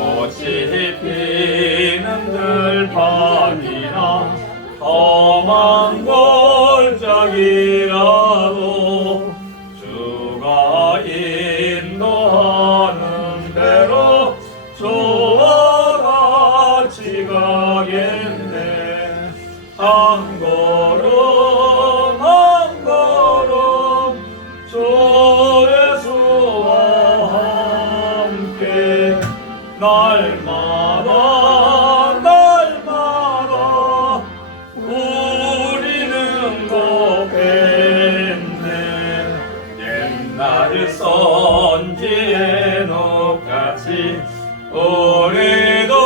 꽃이 피는 들판이나 험한 골짜기라도 주가 인도하는 대로 저와 같이 가겠네. 한 걸음 한 걸음 주 예수와 함께 날마다 날마다 우리는 걷겠네. 옛날 선지의 녹같이 우리들도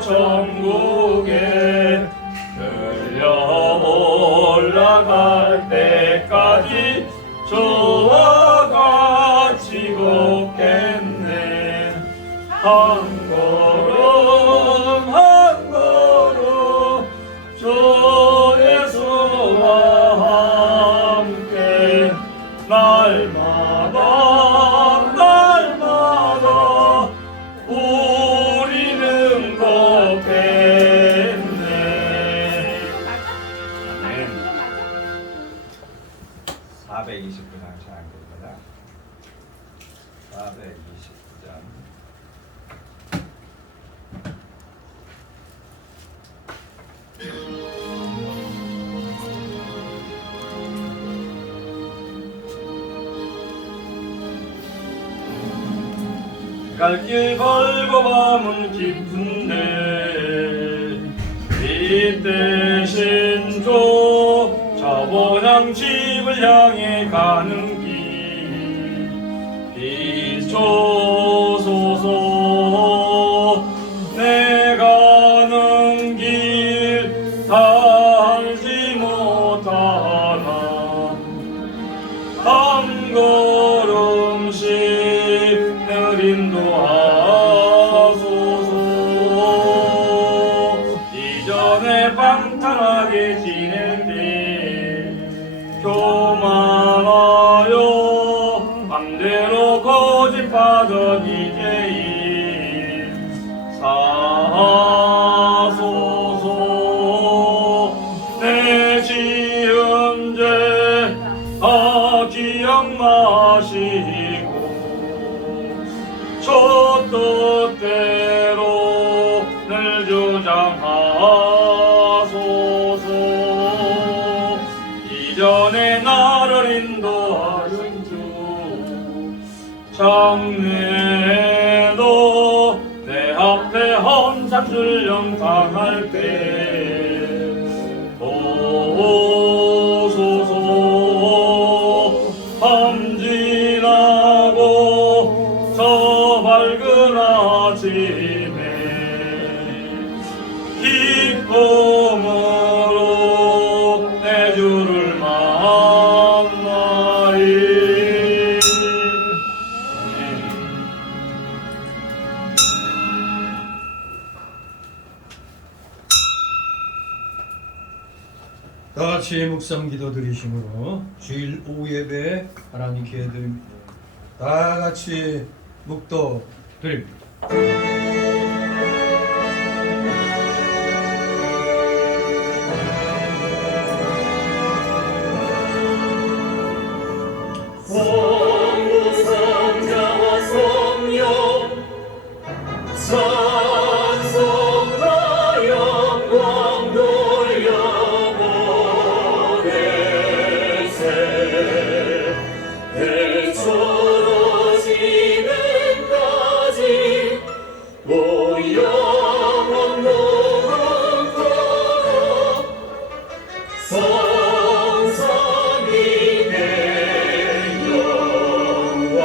천국에 들려 올라갈 때까지 저와 같이 걷겠네. 한 걸음 한 걸음 주 예수와 함께 날마다 날마다 우리는 걷겠네. 아멘. 429장 시작됩니다. 429장. 갈 길 걸고 밤은 깊은데 이 대신 조 저보양 집을 향해 가는 길 비춰소서. 내 가는 길 다 알지 못하나 한 걸음씩 늘 인도하소서. 이전에 방탕하게 지낼 때 교만하여 맘대로 고집하던 이제일 사소서. 내 지은 죄 다 기억나시고 저 뜻대로 늘 주장하소서. 이전에 나를 인도하신 주 장래도 내 앞에 험상출령 당할 때 보소서. 밤 지나고 저 밝은 아침에 기쁨으로 내 주를 만나리. 다 같이 묵상 기도 드리심으로 주일 오후 예배 하나님께 드립니다. 다 같이 묵도 드립니다. 성부 성자와 성령 찬송과 영광 돌려보내세. 대처로 지금까지 영원 노릇하라. 성삼이 내 영광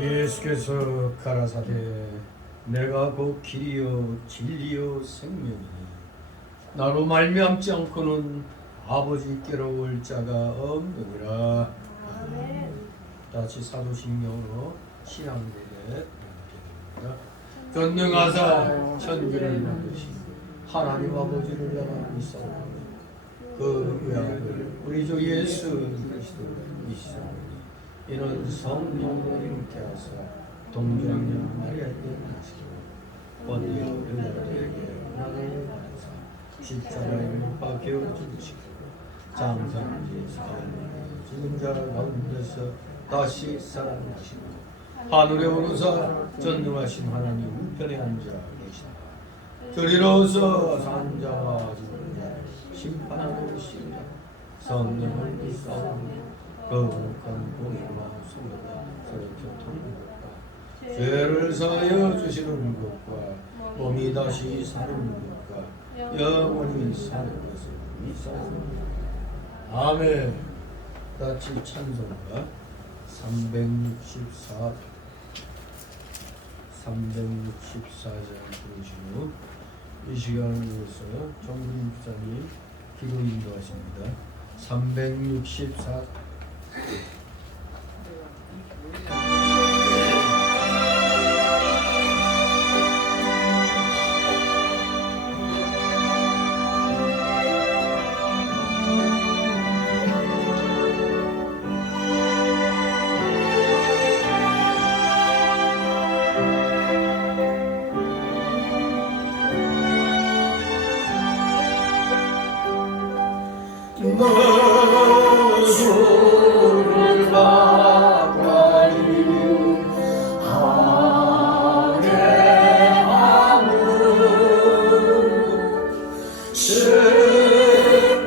예수께서 가라사대 내가 곧 길이요 진리요 생명이니 나로 말미암지 않고는 아버지께로 올 자가 없느니라. 다 같이 사도신경으로 신앙내에 나가게 됩니다. 전능하사 천지를 만드신 하나님 아버지를 내가 믿사오니 그 외아들 우리 주 예수 그리스도를 믿사오니 이는 성령을 잉태하사 동정녀 마리아에게 나시고 본디오 빌라도에게 은혜를 받으사 십자가에 못 박혀 죽으시고 장사지 사흘 죽은 자 가운데서 다시 살아나시고 하늘에 오르사 전능하신 하나님 우편에 앉아 계시다. 그리로서 산자와 죽은 자를 심판하러 오시리라. 성령을 믿사오니 거룩한 공의와 소리가 서로 교통하는 것과 죄를 사하여 주시는 것과 몸이 다시 사는 것과 영원히 사는 것을 믿사오니 아멘. 같이 찬송가 364장 부르신 후 이 시간을 위해서 정근 목사님 기도 인도하십니다. 364 너를 가까이 하게하무 십자가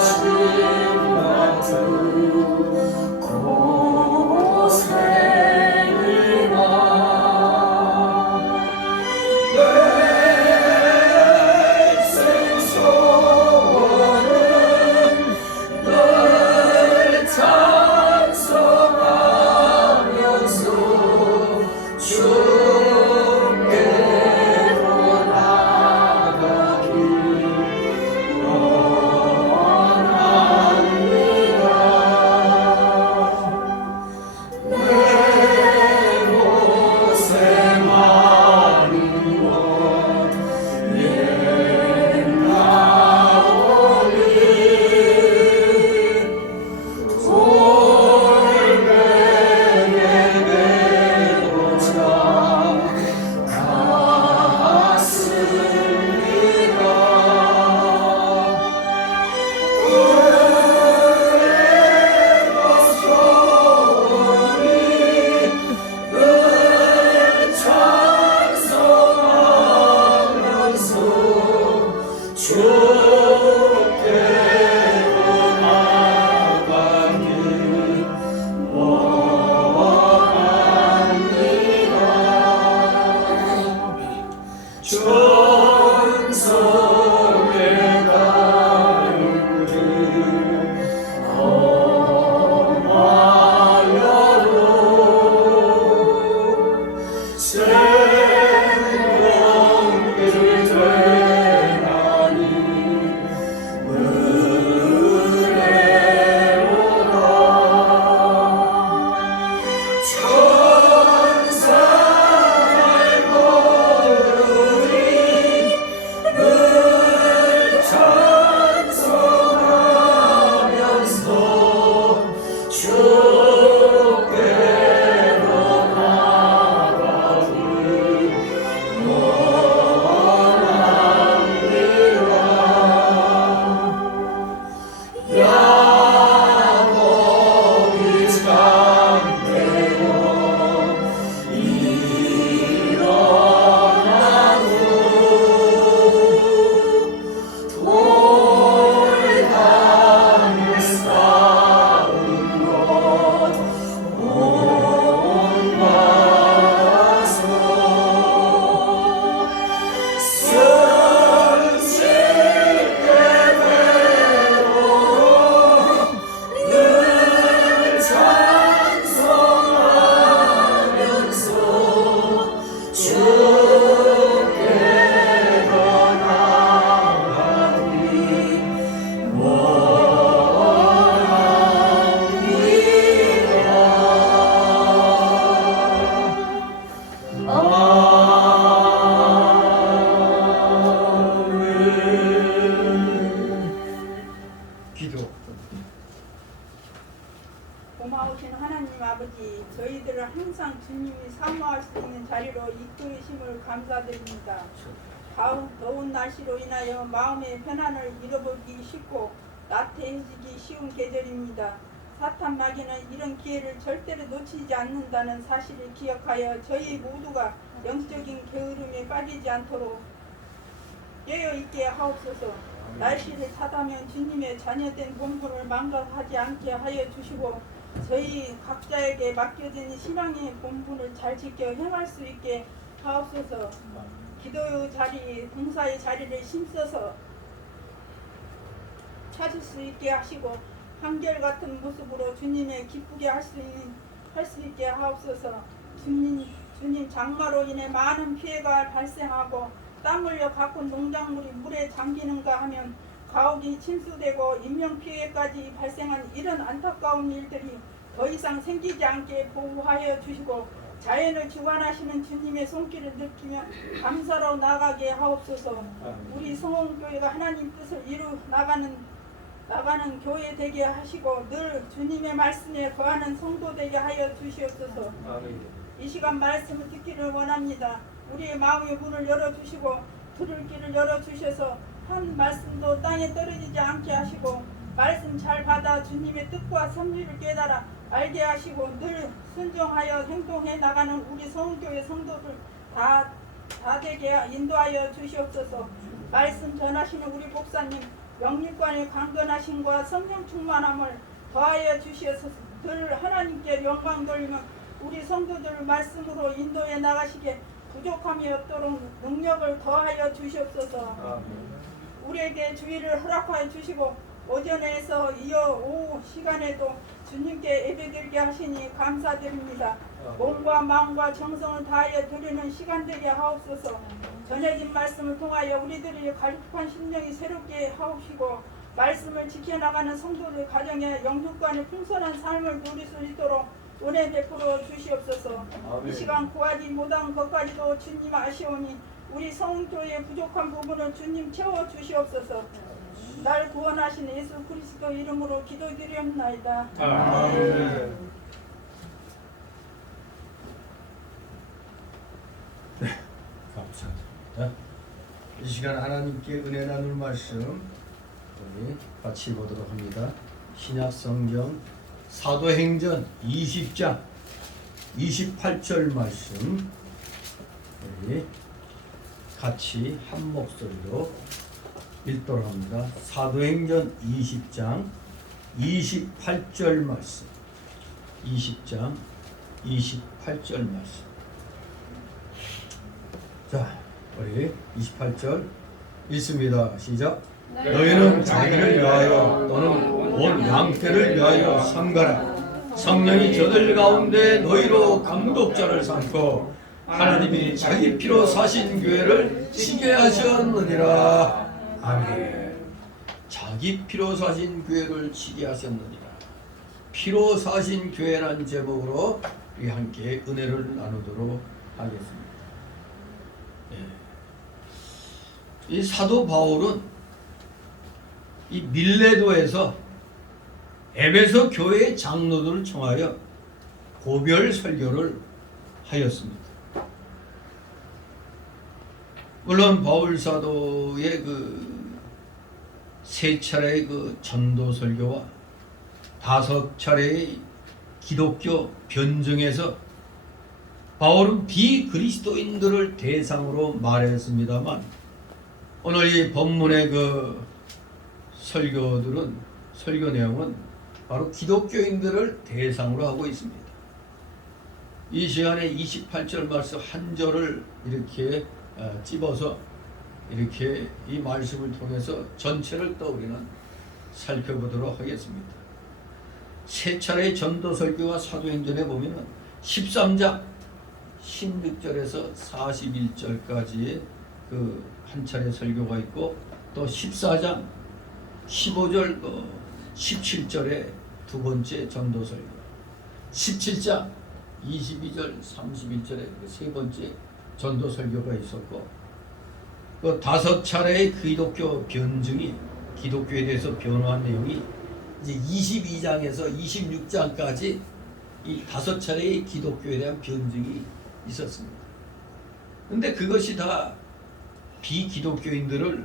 심 같은 고생이나 내 생소원은 널 찬송하면서 주께로 나가기 원합니다. 내 곳에 많은 것 옛나오니 돌베개 메고자 갔습니다. 늘 찬송하면서 주께로 나가기 원합니다. 전성의 가운데 엄하여도 생명을 되나니 은혜로다. 천사의 거룩이 주심을 감사드립니다. 더운 날씨로 인하여 마음의 편안을 잃어버리기 쉽고 나태해지기 쉬운 계절입니다. 사탄 마귀는 이런 기회를 절대로 놓치지 않는다는 사실을 기억하여 저희 모두가 영적인 게으름에 빠지지 않도록 깨어있게 하옵소서. 날씨를 탓하면 주님의 자녀된 본분을 망각하지 않게 하여 주시고 저희 각자에게 맡겨진 신앙의 본분을 잘 지켜 행할 수 있게 하옵소서. 기도의 자리, 봉사의 자리를 힘써서 찾을 수 있게 하시고 한결같은 모습으로 주님의 기쁘게 할 수 있게 하옵소서. 주님 장마로 인해 많은 피해가 발생하고 땀 흘려 가꾼 농작물이 물에 잠기는가 하면 가옥이 침수되고 인명피해까지 발생한 이런 안타까운 일들이 더 이상 생기지 않게 보호하여 주시고 자연을 주관하시는 주님의 손길을 느끼며 감사로 나아가게 하옵소서. 우리 성원교회가 하나님 뜻을 이루 나가는 교회 되게 하시고 늘 주님의 말씀에 거하는 성도 되게 하여 주시옵소서. 이 시간 말씀을 듣기를 원합니다. 우리의 마음의 문을 열어주시고 들을 길을 열어주셔서 한 말씀도 땅에 떨어지지 않게 하시고 말씀 잘 받아 주님의 뜻과 섭리를 깨달아 알게 하시고 늘 순종하여 행동해 나가는 우리 성교회 성도들 다 되게 인도하여 주시옵소서. 말씀 전하시는 우리 목사님 영육간의 강건하심과 성령 충만함을 더하여 주시옵소서. 늘 하나님께 영광 돌리며 우리 성도들 말씀으로 인도해 나가시게 부족함이 없도록 능력을 더하여 주시옵소서. 우리에게 주의를 허락하여 주시고 오전에서 이어 오후 시간에도 주님께 예배드리게 하시니 감사드립니다. 몸과 마음과 정성을 다하여 드리는 시간 되게 하옵소서. 전해진 말씀을 통하여 우리들이 갈급한 심령이 새롭게 하옵시고 말씀을 지켜나가는 성도들 가정에 영육간의 풍성한 삶을 누릴 수 있도록 은혜 베풀어 주시옵소서. 이 시간 구하지 못한 것까지도 주님 아시오니 우리 성교의 부족한 부분을 주님 채워 주시옵소서. 날 구원하신 예수 그리스도 이름으로 기도드리옵나이다. 아멘. 네, 감사합니다. 이 시간 하나님께 은혜 나눌 말씀 우리 같이 보도록 합니다. 신약 성경 사도행전 20장 28절 말씀 우리 같이 한 목소리로 읽도록 합니다. 사도행전 20장 28절 말씀 20장 28절 말씀. 자, 우리 28절 읽습니다. 시작. 너희는 자기를 위하여 또는 온 양떼를 위하여 삼가라. 성령이 저들 가운데 너희로 감독자를 삼고 하나님이 자기 피로 사신 교회를 치게 하셨느니라. 아멘. 자기 피로 사신 교회를 치게 하셨느니라. 피로 사신 교회란 제목으로 우리 함께 은혜를 나누도록 하겠습니다. 이 사도 바울은 이 밀레도에서 에베소 교회의 장로들을 청하여 고별 설교를 하였습니다. 물론 바울 사도의 세 차례의 전도 설교와 5차례의 기독교 변증에서 바울은 비그리스도인들을 대상으로 말했습니다만 오늘 이 본문의 설교 내용은 바로 기독교인들을 대상으로 하고 있습니다. 이 시간에 28절 말씀 한 절을 이렇게 찝어서 이렇게 이 말씀을 통해서 전체를 떠우리는 살펴보도록 하겠습니다. 세 차례의 전도 설교와 사도행전에 보면은 13장 16절에서 41절까지의 한 차례 설교가 있고 또 14장 15절 17절에 두 번째 전도 설교, 17장 22절 31절에 세 번째 전도 설교가 있었고 그 5차례의 기독교 변증이 기독교에 대해서 변화한 내용이 이제 22장에서 26장까지 이 5차례의 기독교에 대한 변증이 있었습니다. 근데 그것이 다 비기독교인들을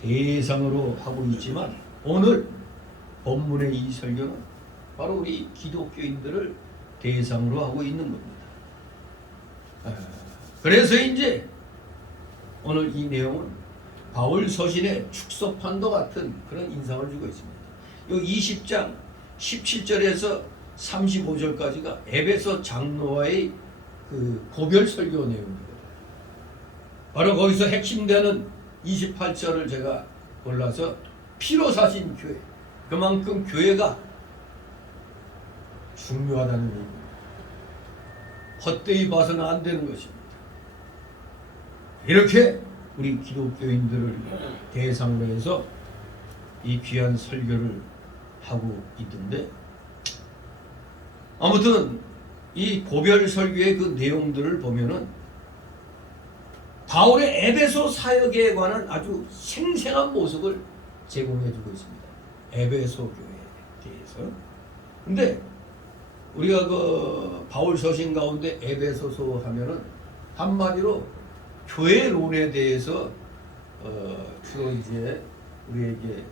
대상으로 하고 있지만 오늘 본문의 이 설교는 바로 우리 기독교인들을 대상으로 하고 있는 겁니다. 그래서 이제 오늘 이 내용은 바울 서신의 축소판도 같은 그런 인상을 주고 있습니다. 이 20장 17절에서 35절까지가 에베소 장로와의 그 고별 설교 내용입니다. 바로 거기서 핵심되는 28절을 제가 골라서 피로 사신 교회, 그만큼 교회가 중요하다는 얘기입니다. 헛되이 봐서는 안 되는 것입니다. 이렇게 우리 기독교인들을 대상으로 해서 이 귀한 설교를 하고 있던데, 아무튼 이 고별 설교의 그 내용들을 보면은 바울의 에베소 사역에 관한 아주 생생한 모습을 제공해주고 있습니다. 에베소 교회에 대해서. 근데 우리가 그 바울 서신 가운데 에베소서 하면은 한마디로 교회론에 대해서 주로 이제 우리에게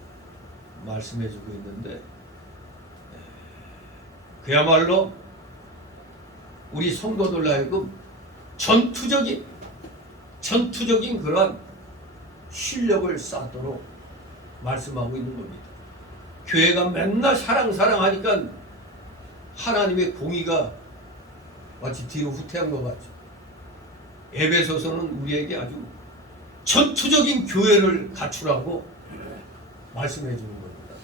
말씀해주고 있는데, 그야말로 우리 성도들 하여금 전투적인 그러한 실력을 쌓도록 말씀하고 있는 겁니다. 교회가 맨날 사랑하니까 하나님의 공의가 마치 뒤로 후퇴한 것 같죠. 에베소서는 우리에게 아주 전투적인 교회를 갖추라고 말씀해 주는 겁니다.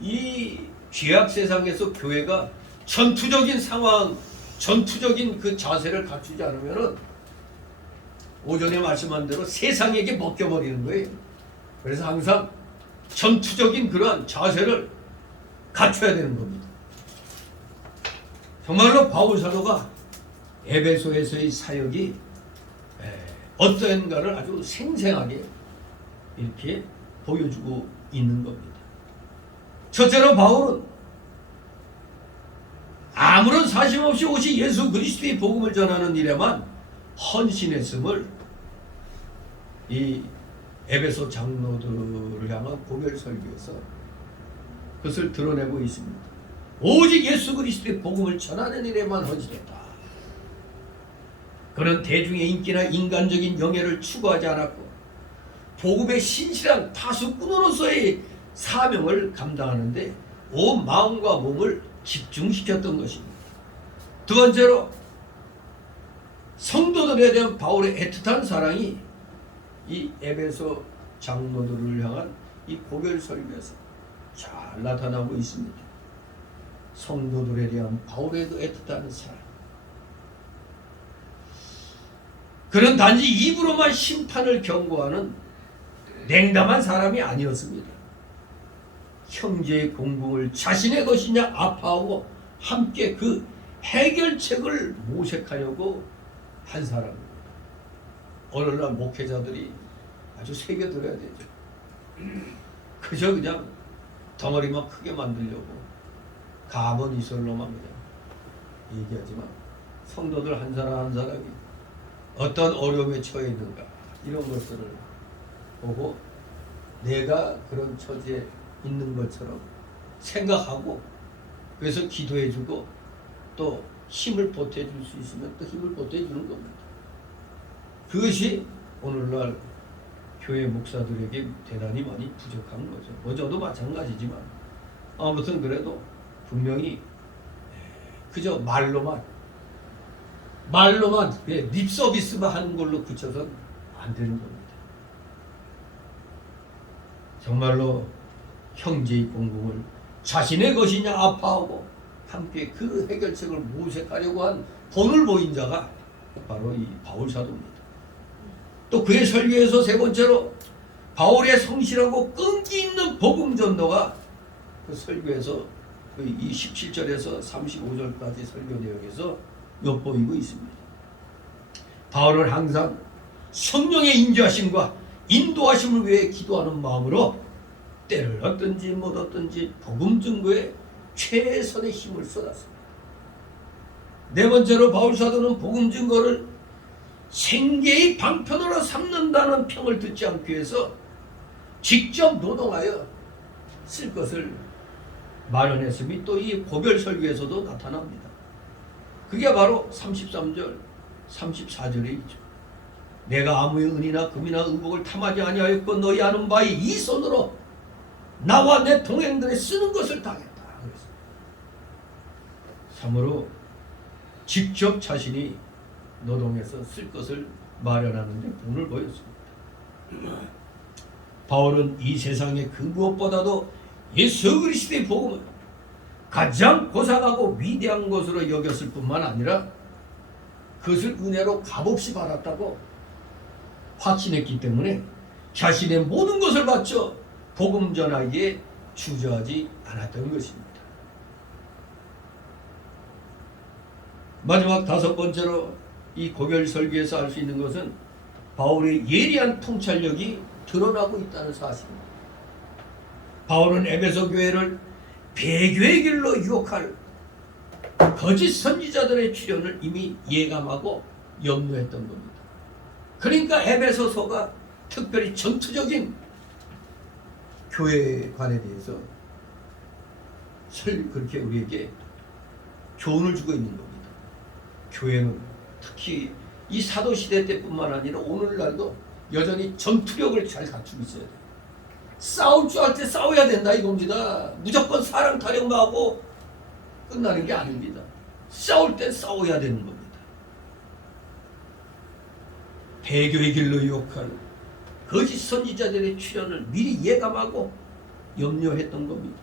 이 죄악 세상에서 교회가 전투적인 상황, 전투적인 그 자세를 갖추지 않으면은 오전에 말씀한 대로 세상에게 먹혀버리는 거예요. 그래서 항상 전투적인 그러한 자세를 갖춰야 되는 겁니다. 정말로 바울 사도가 에베소에서의 사역이 어떠한가를 아주 생생하게 이렇게 보여주고 있는 겁니다. 첫째로 바울은 아무런 사심 없이 오직 예수 그리스도의 복음을 전하는 일에만 헌신했음을 이 에베소 장로들을 향한 고별 설교에서 그것을 드러내고 있습니다. 오직 예수 그리스도의 복음을 전하는 일에만 헌신했다. 그는 대중의 인기나 인간적인 명예를 추구하지 않았고 복음의 신실한 파수꾼으로서의 사명을 감당하는데 온 마음과 몸을 집중시켰던 것입니다. 두 번째로 성도들에 대한 바울의 애틋한 사랑이 이 에베소 장로들을 향한 이 고별 설교에서 잘 나타나고 있습니다. 성도들에 대한 바울의 그 애틋한 사랑. 그는 단지 입으로만 심판을 경고하는 냉담한 사람이 아니었습니다. 형제의 공공을 자신의 것이냐 아파하고 함께 그 해결책을 모색하려고 한 사람입니다. 오늘날 목회자들이 아주 새겨들어야 되죠. 그저 그냥 덩어리만 크게 만들려고 가문 이설로만 그냥 얘기하지만 성도들 한 사람 한 사람이 어떤 어려움에 처해 있는가 이런 것들을 보고 내가 그런 처지에 있는 것처럼 생각하고 그래서 기도해주고 또 힘을 보태줄 수 있으면 또 힘을 보태주는 겁니다. 그것이 오늘날 교회 목사들에게 대단히 많이 부족한 거죠. 뭐 저도 마찬가지지만 아무튼 그래도 분명히 그저 말로만 립 서비스만 하는 걸로 그쳐서는 안 되는 겁니다. 정말로 형제의 공공을 자신의 것이냐 아파하고 함께 그 해결책을 모색하려고 한 본을 보인 자가 바로 이 바울 사도입니다. 또 그의 설교에서 세 번째로 바울의 성실하고 끈기 있는 복음 전도가 그 설교에서 이 17절에서 35절까지 설교 내용에서 엿보이고 있습니다. 바울은 항상 성령의 인도하심과 인도하심을 위해 기도하는 마음으로 때를 얻든지 못 얻든지 복음 증거에 최선의 힘을 쏟았습니다. 네 번째로 바울 사도는 복음 증거를 생계의 방편으로 삼는다는 평을 듣지 않기 위해서 직접 노동하여 쓸 것을 마련했음이 또 이 고별 설교에서도 나타납니다. 그게 바로 33절, 34절에 있죠. 내가 아무의 은이나 금이나 의복을 탐하지 아니하였고 너희 아는 바에 이 손으로 나와 내 동행들의 쓰는 것을 당했다. 참으로 직접 자신이 노동해서 쓸 것을 마련하는 데 본을 보였습니다. 바울은 이 세상의 그 무엇보다도 예수 그리스도의 복음을 가장 고상하고 위대한 것으로 여겼을 뿐만 아니라 그것을 은혜로 값없이 받았다고 확신했기 때문에 자신의 모든 것을 바쳐 복음 전하기에 주저하지 않았던 것입니다. 마지막 다섯 번째로 이 고별 설교에서 알 수 있는 것은 바울의 예리한 통찰력이 드러나고 있다는 사실입니다. 바울은 에베소 교회를 배교의 길로 유혹할 거짓 선지자들의 출현을 이미 예감하고 염려했던 겁니다. 그러니까 에베소서가 특별히 전투적인 교회관에 대해서 그렇게 우리에게 교훈을 주고 있는 겁니다. 교회는 특히 이 사도시대 때뿐만 아니라 오늘날도 여전히 전투력을 잘 갖추고 있어야 돼요. 싸울 줄 알 때 싸워야 된다 이겁니다. 무조건 사랑 타령만 하고 끝나는 게 아닙니다. 싸울 때 싸워야 되는 겁니다. 배교의 길로 유혹할 거짓 선지자들의 출현을 미리 예감하고 염려했던 겁니다.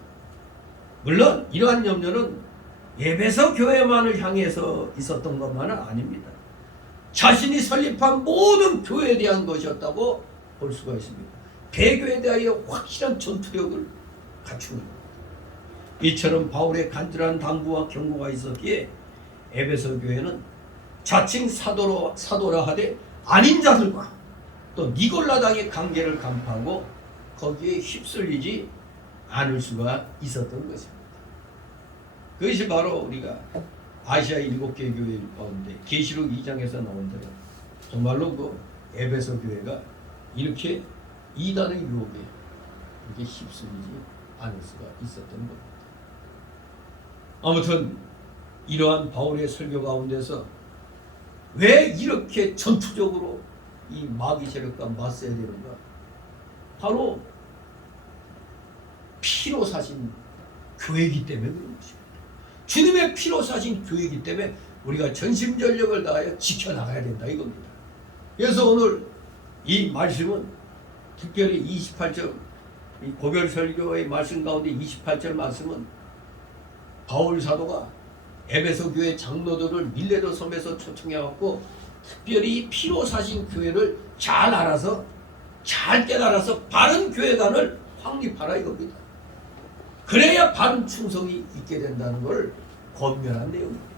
물론 이러한 염려는 에베소 교회만을 향해서 있었던 것만은 아닙니다. 자신이 설립한 모든 교회에 대한 것이었다고 볼 수가 있습니다. 배교에 대하여 확실한 전투력을 갖추는 겁니다. 이처럼 바울의 간절한 당부와 경고가 있었기에 에베소 교회는 자칭 사도라 하되 아닌 자들과 또 니골라당의 관계를 간파하고 거기에 휩쓸리지 않을 수가 있었던 것입니다. 그것이 바로 우리가 아시아 7개 교회 가운데 계시록 2장에서 나온 대로 정말로 그 에베소 교회가 이렇게 이단의 유혹에 이렇게 휩쓸리지 않을 수가 있었던 겁니다. 아무튼 이러한 바울의 설교 가운데서 왜 이렇게 전투적으로 이 마귀 세력과 맞서야 되는가? 바로 피로 사신 교회이기 때문에 그런 것입니다. 주님의 피로 사신 교회이기 때문에 우리가 전심전력을 다하여 지켜나가야 된다 이겁니다. 그래서 오늘 이 말씀은 특별히 28절 이 고별 설교의 말씀 가운데 28절 말씀은 바울 사도가 에베소 교회 장로들을 밀레도 섬에서 초청해갖고 특별히 피로 사신 교회를 잘 알아서 잘 깨달아서 바른 교회관을 확립하라 이겁니다. 그래야 바른 충성이 있게 된다는 걸 권면한 내용입니다.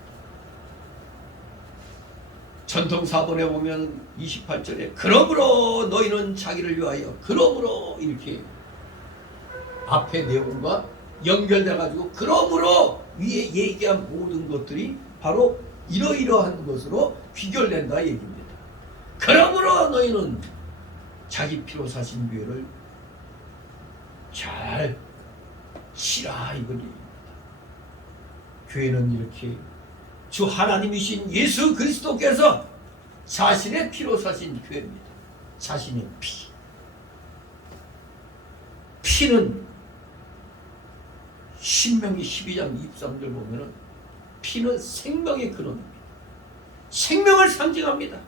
전통 사본에 보면 28절에 그러므로 너희는 자기를 위하여 그러므로 이렇게 앞에 내용과 연결돼 가지고 그러므로 위에 얘기한 모든 것들이 바로 이러이러한 것으로 귀결된다 얘기입니다. 그러므로 너희는 자기 피로 사신 교회를 잘 치라 이거입니다. 교회는 이렇게 주 하나님이신 예수 그리스도께서 자신의 피로 사신 교회입니다. 자신의 피. 피는 신명기 12장 23절 보면은 피는 생명의 근원입니다. 생명을 상징합니다.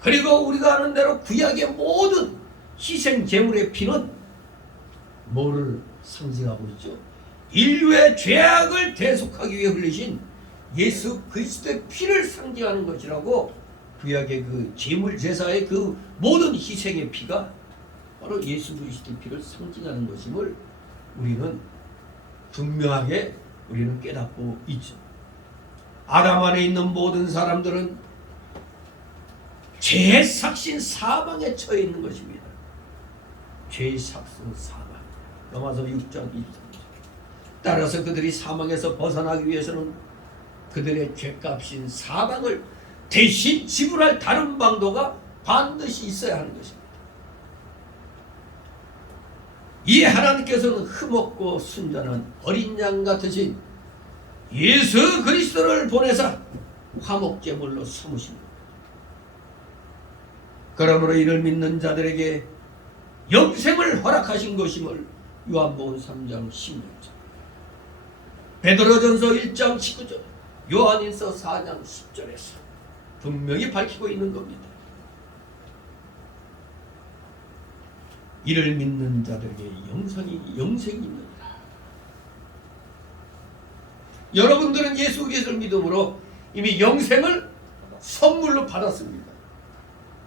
그리고 우리가 아는 대로 구약의 모든 희생 제물의 피는 뭐를 상징하고 있죠? 인류의 죄악을 대속하기 위해 흘리신 예수 그리스도의 피를 상징하는 것이라고 구약의 그 제물 제사의 그 모든 희생의 피가 바로 예수 그리스도의 피를 상징하는 것임을 우리는 분명하게 우리는 깨닫고 있죠. 아담 안에 있는 모든 사람들은 죄의 삭신 사망에 처해 있는 것입니다. 죄의 삭신 사망. 로마서 6장 23절. 따라서 그들이 사망에서 벗어나기 위해서는 그들의 죄값인 사망을 대신 지불할 다른 방도가 반드시 있어야 하는 것입니다. 이 하나님께서는 흠없고 순전한 어린 양 같으신 예수 그리스도를 보내사 화목제물로 삼으신 것. 그러므로 이를 믿는 자들에게 영생을 허락하신 것임을 요한복음 3장 16절, 베드로전서 1장 19절, 요한일서 4장 10절에서 분명히 밝히고 있는 겁니다. 이를 믿는 자들에게 영생이 있느니라. 여러분들은 예수 그리스도를 믿음으로 이미 영생을 선물로 받았습니다.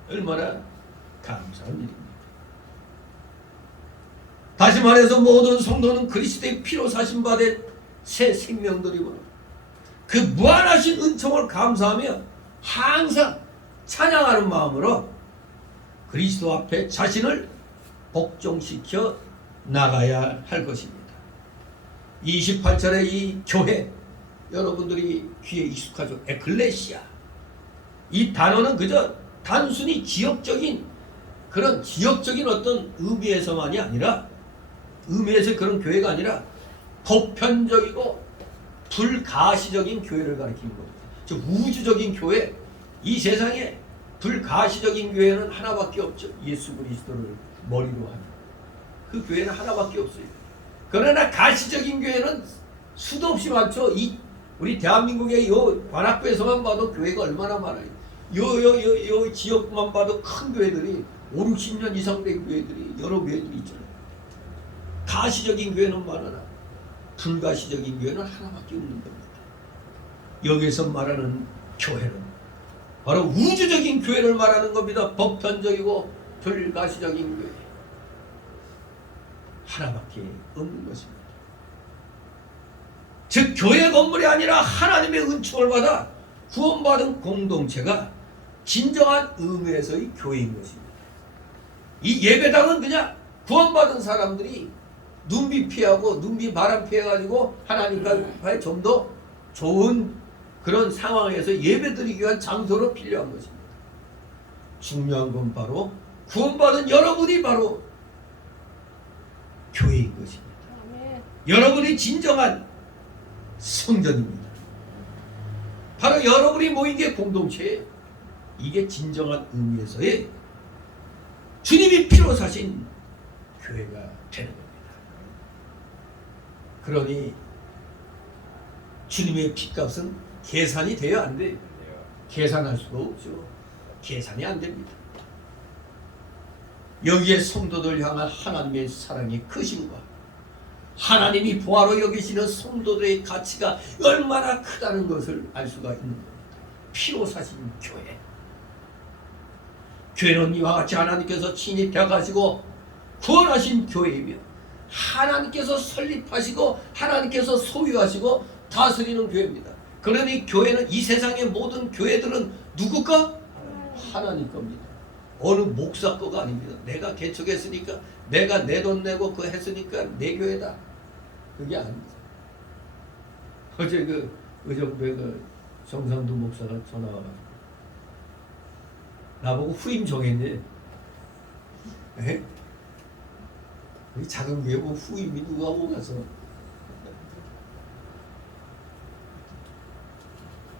얼마나 감사한 일입니다. 다시 말해서 모든 성도는 그리스도의 피로 사신 바 된 새 생명들이므로 그 무한하신 은총을 감사하며 항상 찬양하는 마음으로 그리스도 앞에 자신을 복종시켜 나가야 할 것입니다. 28절의 이 교회, 여러분들이 귀에 익숙하죠. 에클레시아. 이 단어는 그저 단순히 지역적인 그런 지역적인 어떤 의미에서만이 아니라, 의미에서 그런 교회가 아니라 보편적이고 불가시적인 교회를 가리키는 겁니다. 저 우주적인 교회, 이 세상에 불가시적인 교회는 하나밖에 없죠. 예수 그리스도를 머리로 하는 그 교회는 하나밖에 없어요. 그러나 가시적인 교회는 수도 없이 많죠. 우리 대한민국의 요 관악구에서만 봐도 교회가 얼마나 많아요. 요 지역만 봐도 큰 교회들이 5, 60년 이상 된 교회들이 여러 교회들이 있잖아요. 가시적인 교회는 많으나 불가시적인 교회는 하나밖에 없는 겁니다. 여기서 말하는 교회는 바로 우주적인 교회를 말하는 겁니다. 보편적이고 불가시적인 교회 하나밖에 없는 것입니다. 즉 교회 건물이 아니라 하나님의 은총을 받아 구원받은 공동체가 진정한 의미에서의 교회인 것입니다. 이 예배당은 그냥 구원받은 사람들이 눈비 피하고 눈비 바람 피해가지고 하나님과의 좀 더 좋은 그런 상황에서 예배드리기 위한 장소로 필요한 것입니다. 중요한 건 바로 구원받은 여러분이 바로 교회인 것입니다. 여러분이 진정한 성전입니다. 바로 여러분이 모인 게 공동체예요. 이게 진정한 의미에서의 주님이 피로 사신 교회가 되는 겁니다. 그러니 주님의 핏값은 계산이 돼야 안 돼요. 계산할 수가 없죠. 계산이 안 됩니다. 여기에 성도들 향한 하나님의 사랑의 크심과 하나님이 보화로 여기시는 성도들의 가치가 얼마나 크다는 것을 알 수가 있는 겁니다. 피로 사신 교회. 교회는 이와 같이 하나님께서 친히 펴가시고 구원하신 교회이며 하나님께서 설립하시고 하나님께서 소유하시고 다스리는 교회입니다. 그러니 교회는 이 세상의 모든 교회들은 누구 거? 하나님 겁니다. 어느 목사 거가 아닙니다. 내가 개척했으니까 내가 내 돈 내고 그거 했으니까 내 교회다. 그게 아닙니다. 어제 그 의정부의 그 정상도 목사가 전화 와가지고 나보고 후임 정했네. 에? 이 작은 교회 뭐 후임이 누가 오고 가서.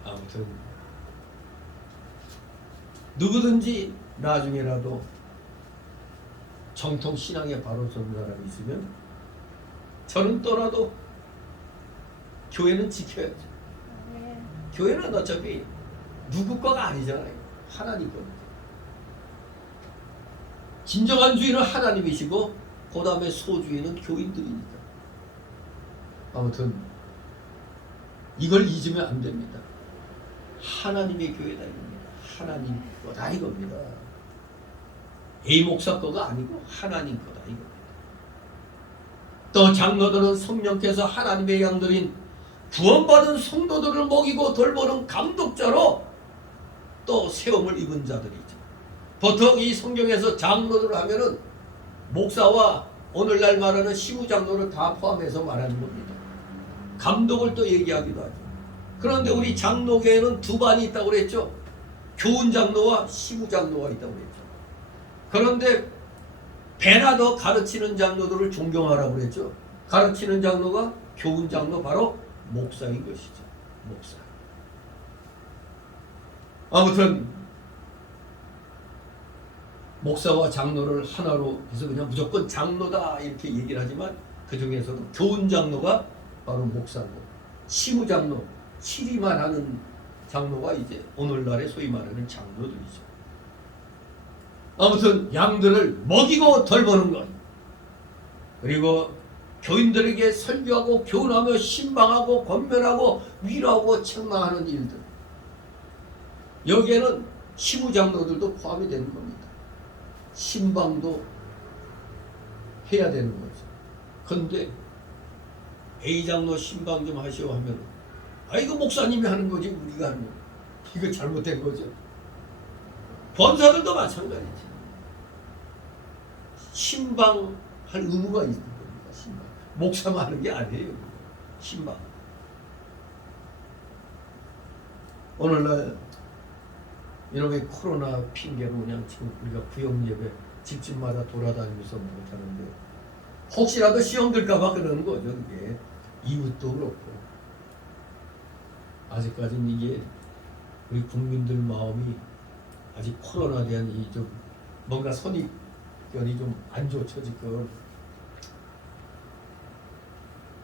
아무튼 누구든지 나중에라도 정통 신앙에 바로 서는 사람이 있으면 저는 떠나도 교회는 지켜야죠. 교회는 어차피 누구 거가 아니잖아요. 하나님 겁니다. 진정한 주인은 하나님이시고 그 다음에 소주인은 교인들이니까. 아무튼 이걸 잊으면 안 됩니다. 하나님의 교회다 이겁니다. 하나님 거다 이겁니다. A 목사 거가 아니고 하나님 거다 이겁니다. 또 장로들은 성령께서 하나님의 양들인 구원받은 성도들을 먹이고 돌보는 감독자로 또 세움을 입은 자들이죠. 보통 이 성경에서 장로들 하면은 목사와 오늘날 말하는 시무장로를 다 포함해서 말하는 겁니다. 감독을 또 얘기하기도 하죠. 그런데 우리 장로교회는 두 반이 있다고 그랬죠. 교훈 장로와 시부 장로가 있다고 그랬죠. 그런데 배나 더 가르치는 장로들을 존경하라고 그랬죠. 가르치는 장로가 교훈 장로 바로 목사인 것이죠. 목사. 아무튼 목사와 장로를 하나로 해서 그냥 무조건 장로다 이렇게 얘기를 하지만 그 중에서도 교훈 장로가 바로 목사고 시무 장로, 치리만 하는 장로가 이제 오늘날의 소위 말하는 장로들이죠. 아무튼 양들을 먹이고 돌보는 것, 그리고 교인들에게 설교하고 교훈하며 신방하고 권면하고 위로하고 책망하는 일들, 여기에는 시무 장로들도 포함이 되는 겁니다. 신방도 해야 되는 거죠. 그런데 A 장로 신방 좀 하시오 하면 이거 목사님이 하는 거지 우리가 하는 거, 이거 잘못된 거죠. 권사들도 마찬가지지. 신방할 의무가 있는 겁니다. 신방. 목사만 하는 게 아니에요. 신방. 오늘날 이놈의 코로나 핑계로 그냥 지금 우리가 구역예배 집집마다 돌아다니면서 못하는데 혹시라도 시험 들까봐 그러는 거죠. 이게 이웃도 그렇고 아직까지는 이게 우리 국민들 마음이 아직 코로나에 대한 이 좀 뭔가 선입견이 좀 안 좋죠 지금.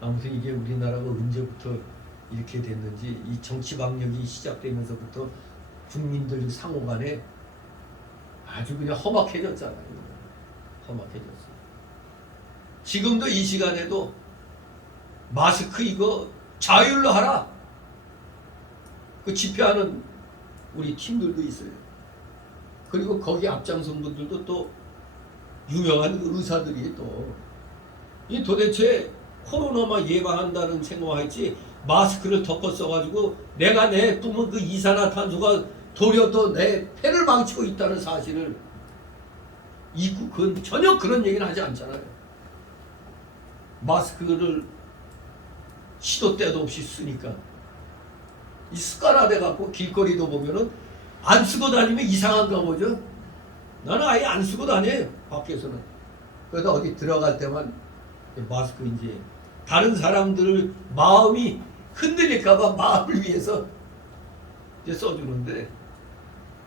아무튼 이게 우리나라가 언제부터 이렇게 됐는지 이 정치 방역이 시작되면서부터 국민들 상호간에 아주 그냥 험악해졌잖아요. 험악해졌어요. 지금도 이 시간에도 마스크 이거 자율로 하라. 그 집회하는 우리 팀들도 있어요. 그리고 거기 앞장선 분들도 또 유명한 의사들이 또 이 도대체 코로나만 예방한다는 생각하지 마스크를 덮어 써가지고 내가 내 뿜은 그 이산화탄소가 도리어 또 내 폐를 망치고 있다는 사실을 잊고 그건 전혀 그런 얘기는 하지 않잖아요. 마스크를 시도 때도 없이 쓰니까 이 습관화돼 갖고 길거리도 보면은 안 쓰고 다니면 이상한가 보죠. 나는 아예 안 쓰고 다녀요 밖에서는. 그래서 어디 들어갈 때만 마스크 이제 다른 사람들 마음이 흔들릴까봐 마음을 위해서 이제 써주는데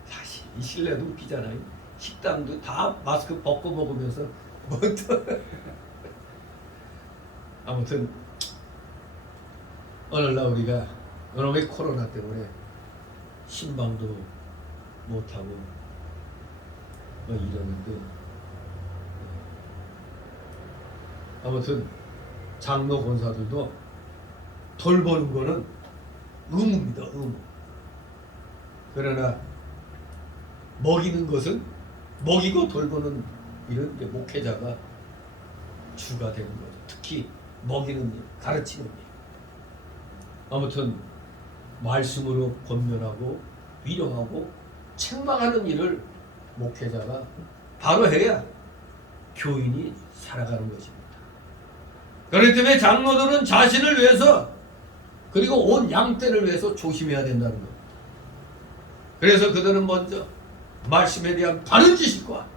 사실 이 실내도 웃기잖아요. 식당도 다 마스크 벗고 먹으면서 뭐 또 아무튼 오늘날 우리가 이놈의 코로나 때문에 신방도 못하고 뭐 이러는데 아무튼 장로 권사들도 돌보는 거는 의무입니다. 의무. 그러나 먹이는 것은 먹이고 돌보는 일은 이제 목회자가 주가 되는 거죠. 특히 먹이는 일, 가르치는 일. 아무튼 말씀으로 권면하고 위로하고 책망하는 일을 목회자가 바로 해야 교인이 살아가는 것입니다. 그렇기 때문에 장로들은 자신을 위해서 그리고 온 양떼를 위해서 조심해야 된다는 겁니다. 그래서 그들은 먼저 말씀에 대한 바른 지식과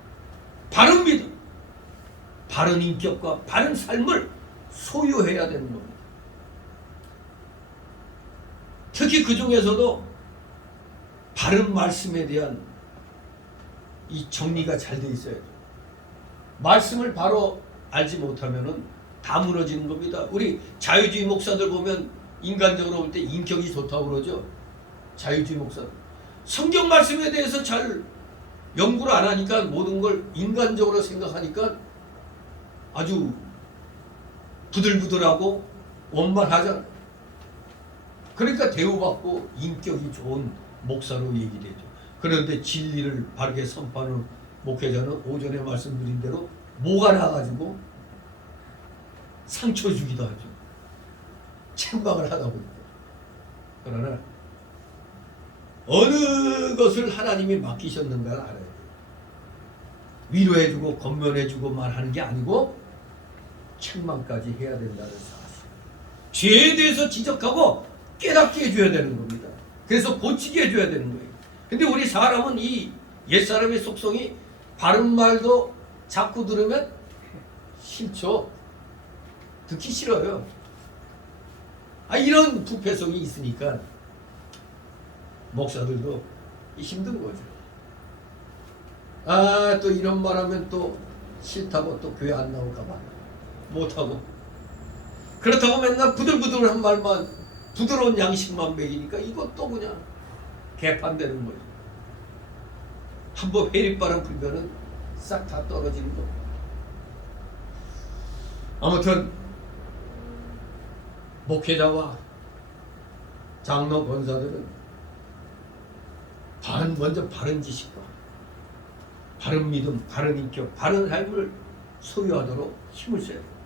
바른 믿음, 바른 인격과 바른 삶을 소유해야 되는 겁니다. 특히 그 중에서도 바른 말씀에 대한 이 정리가 잘 돼 있어야죠. 말씀을 바로 알지 못하면은 다 무너지는 겁니다. 우리 자유주의 목사들 보면 인간적으로 볼 때 인격이 좋다고 그러죠. 자유주의 목사들. 성경 말씀에 대해서 잘 연구를 안 하니까 모든 걸 인간적으로 생각하니까 아주 부들부들하고 원만하잖아요. 그러니까 대우받고 인격이 좋은 목사로 얘기되죠. 그런데 진리를 바르게 선포하는 목회자는 오전에 말씀드린 대로 뭐가 나가지고 상처 주기도 하죠. 책망을 하다 보니까. 그러나 어느 것을 하나님이 맡기셨는가를 알아야 돼요. 위로해주고 권면해주고만 하는 게 아니고 책망까지 해야 된다는 사실. 죄에 대해서 지적하고 깨닫게 해줘야 되는 겁니다. 그래서 고치게 해줘야 되는 거예요. 근데 우리 사람은 이 옛사람의 속성이 바른 말도 자꾸 들으면 싫죠. 듣기 싫어요. 이런 부패성이 있으니까 목사들도 힘든 거죠. 또 이런 말 하면 또 싫다고 또 교회 안 나올까봐 못하고, 그렇다고 맨날 부들부들한 말만, 부드러운 양식만 먹이니까 이것도 그냥 개판되는 거죠. 한번 회립바람 불면은 싹 다 떨어지는 거. 아무튼 목회자와 장로 권사들은 먼저 바른 지식과 바른 믿음, 바른 인격, 바른 삶을 소유하도록 힘을 써야 됩니다.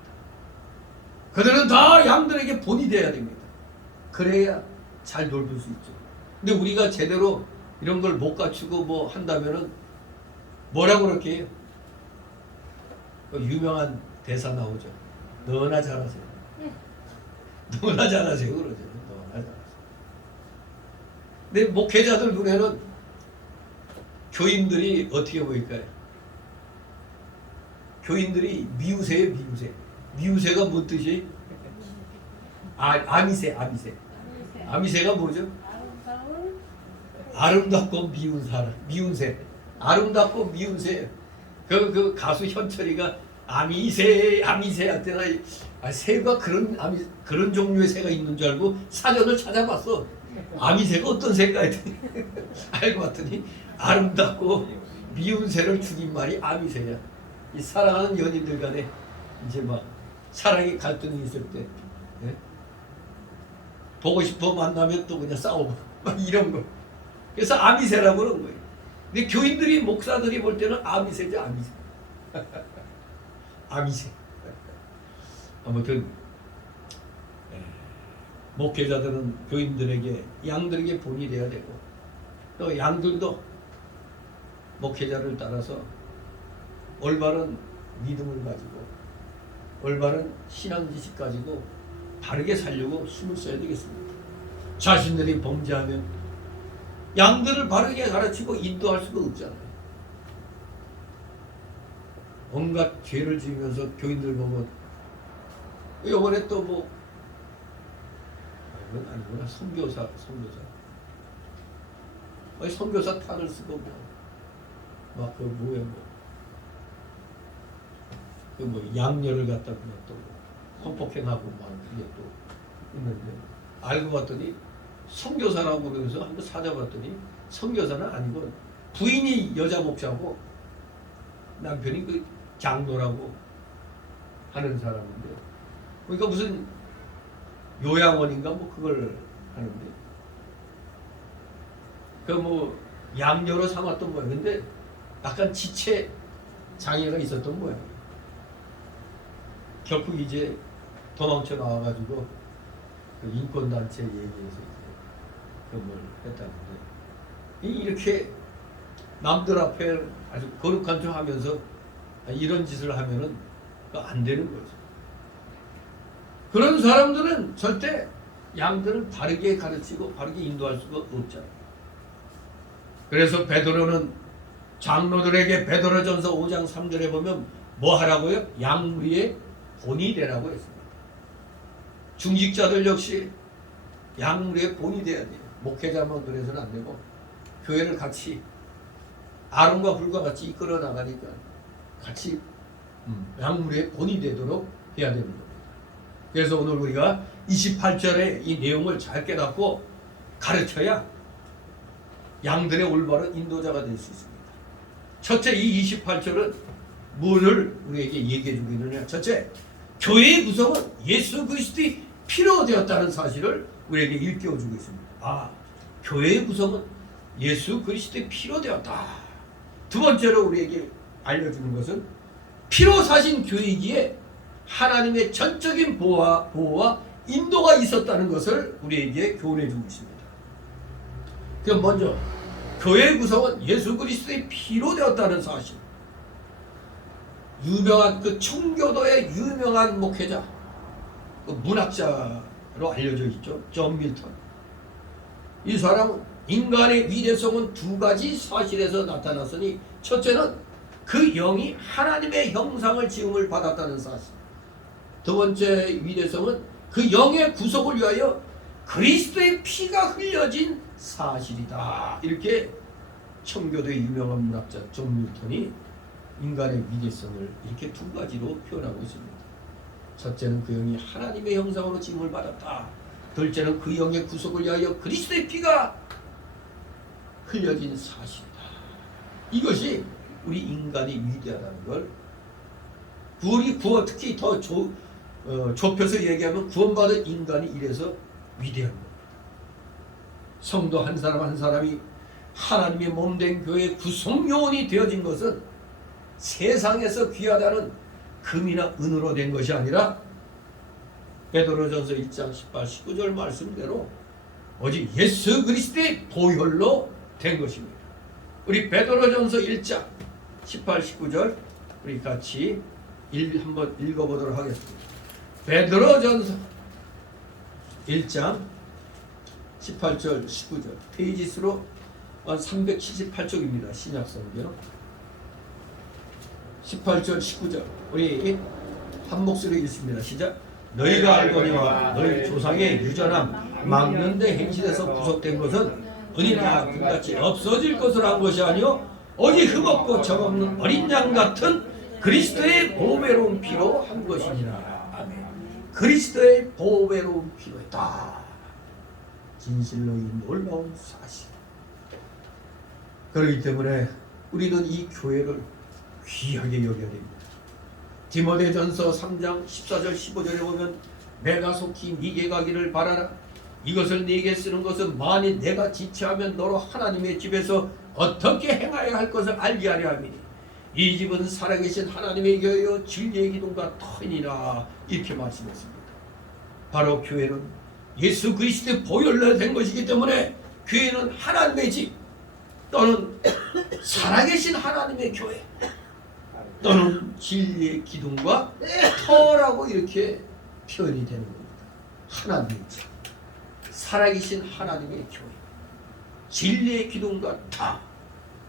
그들은 다 양들에게 본이 되어야 됩니다. 그래야 잘 돌볼 수 있죠. 근데 우리가 제대로 이런 걸 못 갖추고 뭐 한다면은 뭐라고 그렇게 해요? 유명한 대사 나오죠. 너나 잘하세요. 너나 잘하세요. 그러죠. 너나 잘하세요. 근데 목회자들 눈에는 교인들이 어떻게 보일까요? 교인들이 미우새예요, 미우새. 미우새가 뭔 뜻이에요? 아미새. 아미새가 뭐죠? 아름답고 미운 사람, 미운 새. 아름답고 미운 새. 그 가수 현철이가 아미새 할 때나 새가 그런 종류의 새가 있는 줄 알고 사전을 찾아봤어. 아미새가 어떤 새가 했더니 알고 봤더니 아름답고 미운 새를 죽인 말이 아미새야. 이 사랑하는 연인들 간에 이제 막 사랑의 갈등이 있을 때, 예? 보고 싶어 만나면 또 그냥 싸우고 막 이런 거. 그래서 아미새라고 그런 거예요. 근데 교인들이, 목사들이 볼 때는 아미새죠, 아미새. 아미새. 아무튼 목회자들은 교인들에게, 양들에게 본이 되어야 되고, 또 양들도 목회자를 따라서 올바른 믿음을 가지고 올바른 신앙 지식 가지고 바르게 살려고 힘을 써야 되겠습니다. 자신들이 범죄하면 양들을 바르게 가르치고 인도할 수가 없잖아요. 온갖 죄를 지으면서 교인들 보면, 이번에 또 뭐, 이건 아니구나, 선교사. 선교사 탄을 쓰고 막 양녀를 갖다 그냥 또 성폭행하고 막 그게 또 있는데, 알고 봤더니 선교사라고 그래서 한번 찾아봤더니 선교사는 아니고 부인이 여자 목사고 남편이 그 장로라고 하는 사람인데, 그러니까 무슨 요양원인가 뭐 그걸 하는데, 그 뭐 양녀로 삼았던 거예요. 근데 약간 지체 장애가 있었던 거예요. 결국 이제 도망쳐 나와가지고 그 인권단체 얘기해서 그걸 했다는데, 이렇게 남들 앞에 아주 거룩한 척 하면서 이런 짓을 하면은 안 되는 거죠. 그런 사람들은 절대 양들을 바르게 가르치고 바르게 인도할 수가 없잖아요. 그래서 베드로는 장로들에게 베드로전서 5장 3절에 보면 뭐 하라고요? 양무리의 본이 되라고 했습니다. 중직자들 역시 양무리의 본이 돼야 돼요. 목회자만 그래서는 안 되고 교회를 같이 아론과 불과 같이 이끌어 나가니까 같이 양무리의 본이 되도록 해야 되는 겁니다. 그래서 오늘 우리가 28절의 이 내용을 잘 깨닫고 가르쳐야 양들의 올바른 인도자가 될 수 있습니다. 첫째, 이 28절은 뭐를 우리에게 얘기해 주고 있느냐? 첫째, 교회의 구성은 예수 그리스도의 피로 되었다는 사실을 우리에게 일깨워 주고 있습니다. 교회의 구성은 예수 그리스도의 피로 되었다. 두 번째로 우리에게 알려주는 것은 피로 사신 교회이기에 하나님의 전적인 보호와 인도가 있었다는 것을 우리에게 교훈해 주고 있습니다. 그럼 먼저 교회의 구성은 예수 그리스도의 피로 되었다는 사실. 유명한 그 청교도의 유명한 목회자, 그 문학자로 알려져 있죠. 존 밀턴. 이 사람은 인간의 위대성은 두 가지 사실에서 나타났으니, 첫째는 그 영이 하나님의 형상을 지음을 받았다는 사실. 두 번째 위대성은 그 영의 구속을 위하여 그리스도의 피가 흘려진 사실이다. 이렇게 청교도의 유명한 문학자 존 밀턴이 인간의 위대성을 이렇게 두 가지로 표현하고 있습니다. 첫째는 그 영이 하나님의 형상으로 지음을 받았다. 둘째는 그 영의 구속을 위하여 그리스도의 피가 흘려진 사실이다. 이것이 우리 인간이 위대하다는 걸, 우리 구원, 특히 더 좁혀서 얘기하면 구원받은 인간이 이래서 위대한 겁니다. 성도 한 사람 한 사람이 하나님의 몸된 교회의 구속요원이 되어진 것은 세상에서 귀하다는 금이나 은으로 된 것이 아니라 베드로전서 1장 18, 19절 말씀대로 오직 예수 그리스도의 보혈로 된 것입니다. 우리 베드로전서 1장 18, 19절 우리 같이 한번 읽어보도록 하겠습니다. 베드로전서 1장 18절 19절 페이지 수로 378쪽입니다. 신약성경 18절 19절 우리 한 목소리 읽습니다. 시작. 너희가 알거니와 너희 조상의 유전함 막는데 행실에서 구속된 것은 은이나 금같이 없어질 것으로 한 것이 아니요 오직 흠없고 점없는 어린 양 같은 그리스도의 보배로운 피로 한 것이니라. 아멘. 그리스도의 보배로운 피로 했다. 진실로 이 놀라운 사실. 그렇기 때문에 우리는 이 교회를 귀하게 여겨야 됩니다. 디모데전서 3장 14절 15절에 보면 내가 속히 네게 가기를 바라라. 이것을 네게 쓰는 것은 만일 내가 지체하면 너로 하나님의 집에서 어떻게 행하여야 할 것을 알게 하려 함이니 이 집은 살아계신 하나님의 교회여 진리의 기둥과 터이니라. 이렇게 말씀했습니다. 바로 교회는 예수 그리스도의 보혈로 된 것이기 때문에 교회는 하나님의 집 또는 살아계신 하나님의 교회 또는 진리의 기둥과 터라고 이렇게 표현이 되는 겁니다. 하나님의 집, 살아계신 하나님의 교회, 진리의 기둥과 터.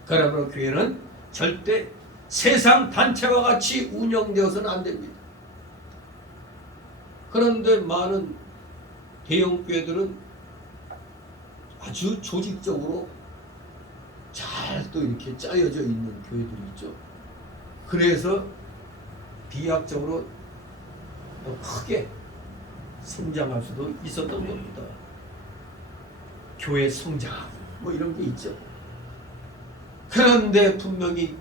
그러므로 교회는 절대 세상 단체와 같이 운영되어서는 안 됩니다. 그런데 많은 대형 교회들은 아주 조직적으로 잘 또 이렇게 짜여져 있는 교회들이 있죠. 그래서 비약적으로 크게 성장할 수도 있었던 겁니다. 교회 성장 뭐 이런 게 있죠. 그런데 분명히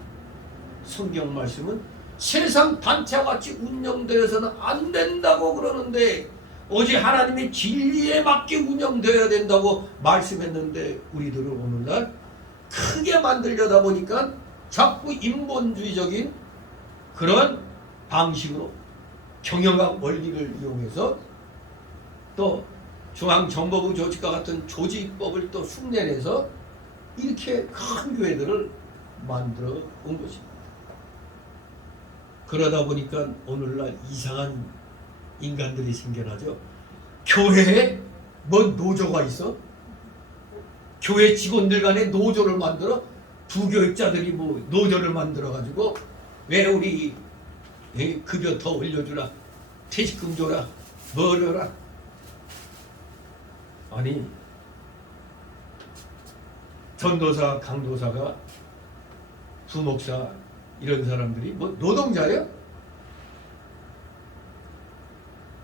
성경 말씀은 세상 단체와 같이 운영되어서는 안 된다고 그러는데 오직 하나님의 진리에 맞게 운영되어야 된다고 말씀했는데 우리들은 오늘날 크게 만들려다 보니까 자꾸 인본주의적인 그런 방식으로 경영학 원리를 이용해서 또 중앙정보부 조직과 같은 조직법을 또 흉내내서 이렇게 큰 교회들을 만들어 온 것입니다. 그러다 보니까 오늘날 이상한 인간들이 생겨나죠. 교회에 뭐 노조가 있어? 교회 직원들 간에 노조를 만들어 부교육자들이 뭐 노조를 만들어 가지고 왜 우리 급여 더 올려주라, 퇴직금 줘라, 뭐려라. 아니 전도사, 강도사가 부목사 이런 사람들이 뭐 노동자예요?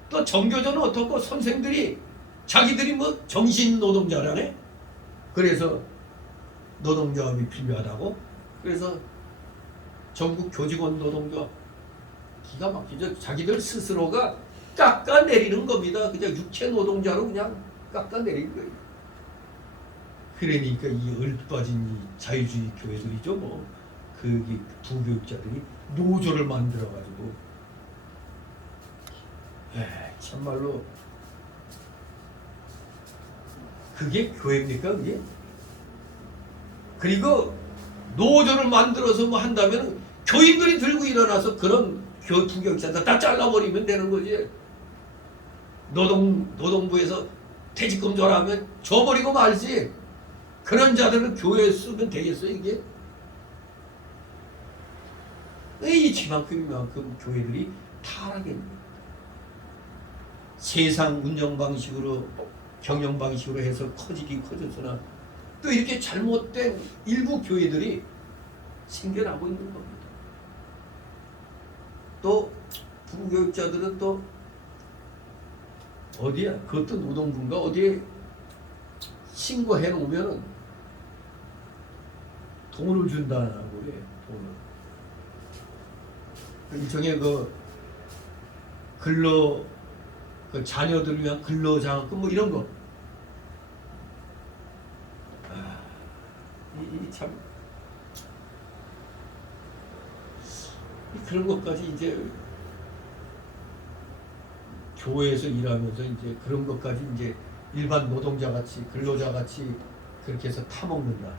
또 정교조는 어떻고 선생들이 자기들이 뭐 정신 노동자라네. 그래서 노동조합이 필요하다고. 그래서 전국 교직원 노동조합 기가 막히죠. 자기들 스스로가 깎아내리는 겁니다. 그냥 육체 노동자로 그냥 깎아내리는 거예요. 그러니까 이 얼빠진 이 자유주의 교회들이죠. 뭐 그 부교육자들이 노조를 만들어가지고 참말로 그게 교회입니까 그게? 그리고 노조를 만들어서 뭐 한다면 교인들이 들고 일어나서 그런 부교육자들 다 잘라버리면 되는 거지. 노동부에서 퇴직금 줘라 하면 줘버리고 말지. 그런 자들은 교회에 쓰면 되겠어요 이게? 이만큼 교회들이 타락했습니다. 세상 운영 방식으로 경영 방식으로 해서 커졌으나 또 이렇게 잘못된 일부 교회들이 생겨나고 있는 겁니다. 또 부교육자들은 또 어디야? 그것도 노동부인가 어디에 신고해 놓으면은 돈을 준다고 그래. 돈을. 일종의 자녀들을 위한 근로장학금 뭐 이런 거. 참 그런 것까지 이제 교회에서 일하면서 이제 그런 것까지 이제 일반 노동자 같이 근로자 같이 그렇게 해서 타먹는다.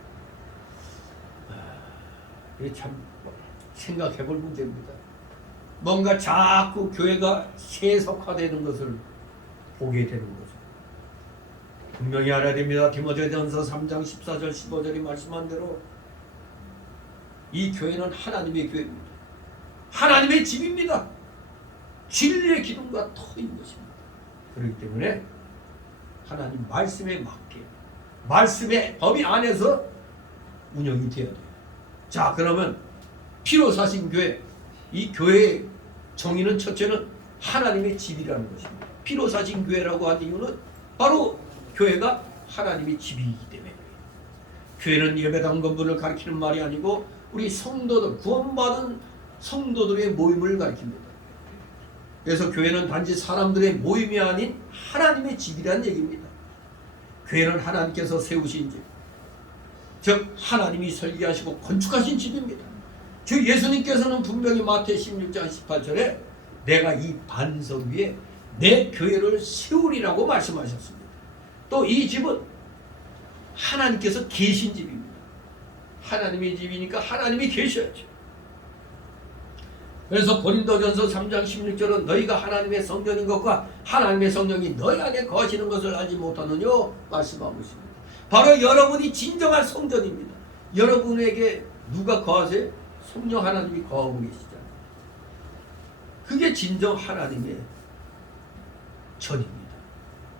이게 참 생각해볼 문제입니다. 뭔가 자꾸 교회가 세속화되는 것을 보게 되는 거죠. 분명히 알아야 됩니다. 디모데전서 3장 14절 15절이 말씀한 대로 이 교회는 하나님의 교회입니다. 하나님의 집입니다. 진리의 기둥과 터인 것입니다. 그렇기 때문에 하나님 말씀에 맞게 말씀의 범위 안에서 운영이 되어야 돼요. 자, 그러면 피로 사신 교회, 이 교회의 정의는 첫째는 하나님의 집이라는 것입니다. 피로 사신 교회라고 하는 이유는 바로 교회가 하나님의 집이기 때문에 교회는 예배당 건물을 가리키는 말이 아니고 우리 성도들, 구원받은 성도들의 모임을 가리킵니다. 그래서 교회는 단지 사람들의 모임이 아닌 하나님의 집이라는 얘기입니다. 교회는 하나님께서 세우신 집, 즉 하나님이 설계하시고 건축하신 집입니다. 주 예수님께서는 분명히 마태 16장 18절에 내가 이 반석 위에 내 교회를 세우리라고 말씀하셨습니다. 또 이 집은 하나님께서 계신 집입니다. 하나님의 집이니까 하나님이 계셔야죠. 그래서 고린도전서 3장 16절은 너희가 하나님의 성전인 것과 하나님의 성령이 너희 안에 거하시는 것을 알지 못하느뇨 말씀하고 있습니다. 바로 여러분이 진정한 성전입니다. 여러분에게 누가 거하세요? 성령 하나님이 거하고 계시잖아요. 그게 진정 하나님의 전입니다.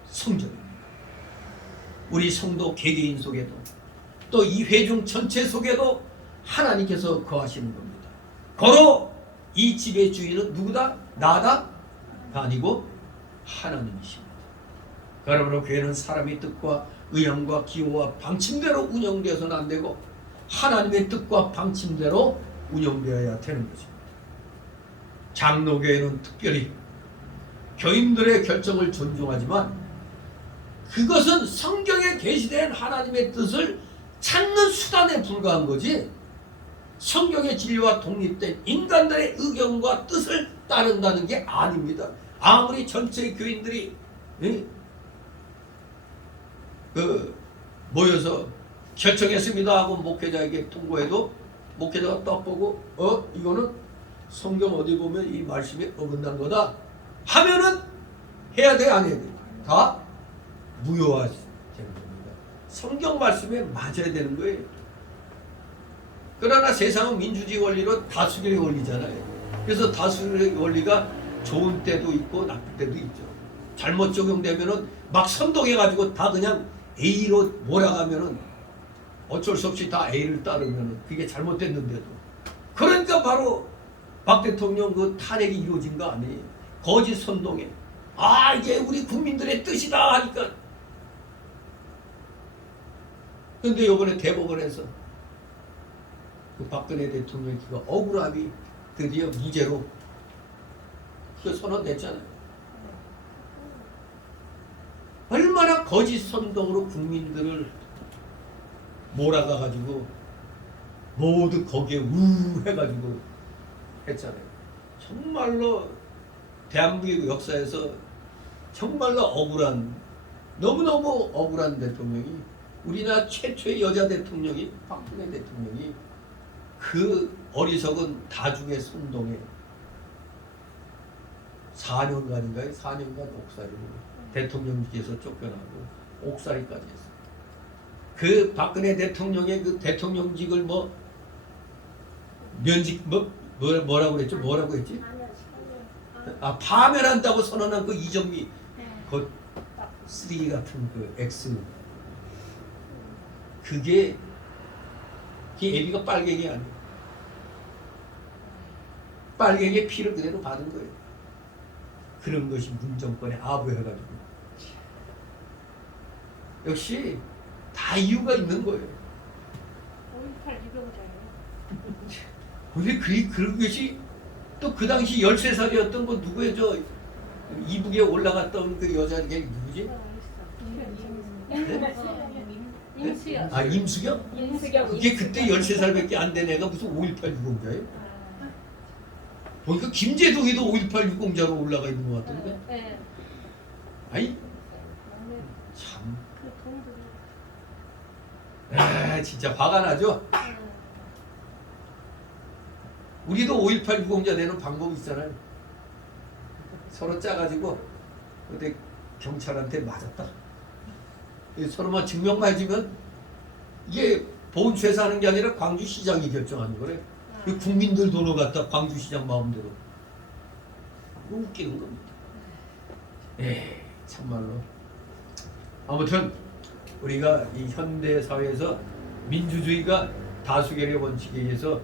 성전입니다. 우리 성도 개개인 속에도 또 이 회중 전체 속에도 하나님께서 거하시는 겁니다. 고로 이 집의 주인은 누구다? 나다? 아니고 하나님이십니다. 그러므로 교회는 사람의 뜻과 의향과 기호와 방침대로 운영되어서는 안 되고 하나님의 뜻과 방침대로 운영되어야 되는 것입니다. 장로교회는 특별히 교인들의 결정을 존중하지만 그것은 성경에 계시된 하나님의 뜻을 찾는 수단에 불과한 거지 성경의 진리와 독립된 인간들의 의견과 뜻을 따른다는 게 아닙니다. 아무리 전체 교인들이 모여서 결정했습니다 하고 목회자에게 통보해도 목회자가 딱 보고 이거는 성경 어디 보면 이 말씀에 어긋난 거다 하면은 해야 돼 안 해야 돼? 다 무효화되는 겁니다. 성경 말씀에 맞아야 되는 거예요. 그러나 세상은 민주주의 원리로 다수결의 원리잖아요. 그래서 다수결의 원리가 좋은 때도 있고 나쁠 때도 있죠. 잘못 적용되면은 막 선동해가지고 다 그냥 A로 몰아가면은 어쩔 수 없이 다 A를 따르면은 그게 잘못됐는데도 그러니까 바로 박 대통령 그 탄핵이 이루어진 거 아니에요. 거짓 선동에 이게 우리 국민들의 뜻이다 하니까 근데 이번에 대법원에서 그 박근혜 대통령이 그 억울함이 드디어 무죄로 그 선언됐잖아요. 얼마나 거짓 선동으로 국민들을 몰아가가지고 모두 거기에 해가지고 했잖아요. 정말로 대한민국 역사에서 정말로 억울한 너무너무 억울한 대통령이 우리나라 최초의 여자 대통령이 박근혜 대통령이 그 어리석은 다중의 선동에 4년간인가요? 4년간 옥살이로 대통령께서 쫓겨나고 옥살이까지 했어요. 그 박근혜 대통령의 그 대통령직을 뭐 면직 뭐라고 그랬죠? 뭐라고 했지? 아, 파면한다고 선언한 그 이정미 그 쓰레기 같은 그 X 그게 애비가 빨갱이 아니에요. 빨갱이의 피를 그대로 받은 거예요. 그런 것이 문정권의 아부해가지고 역시 다 이유가 있는 거예요. 5.18 유병자예요. 근데 그런 것이 또 그 당시 13살이었던 거 누구의 저 이북에 올라갔던 그 여자 걔 누구지? 임수연. 아 임수경? 임수경. 그게 그때 13살밖에 안 된 애가 무슨 5.18 유공자예요? 보니까 김재동이도 5.18 유공자로 올라가 있는 것 같던데. 네. 아이 참. 그 돈들이. 아 진짜 화가 나죠? 우리도 5.18 유공자 되는 방법이 있잖아요. 서로 짜가지고 그때 경찰한테 맞았다. 서로만 증명만 해주면 이게 보훈처에서 하는 게 아니라 광주시장이 결정하는 거래. 국민들 돈을 갖다 광주시장 마음대로. 웃기는 겁니다. 참말로. 아무튼 우리가 이 현대 사회에서 민주주의가 다수결의 원칙에 의해서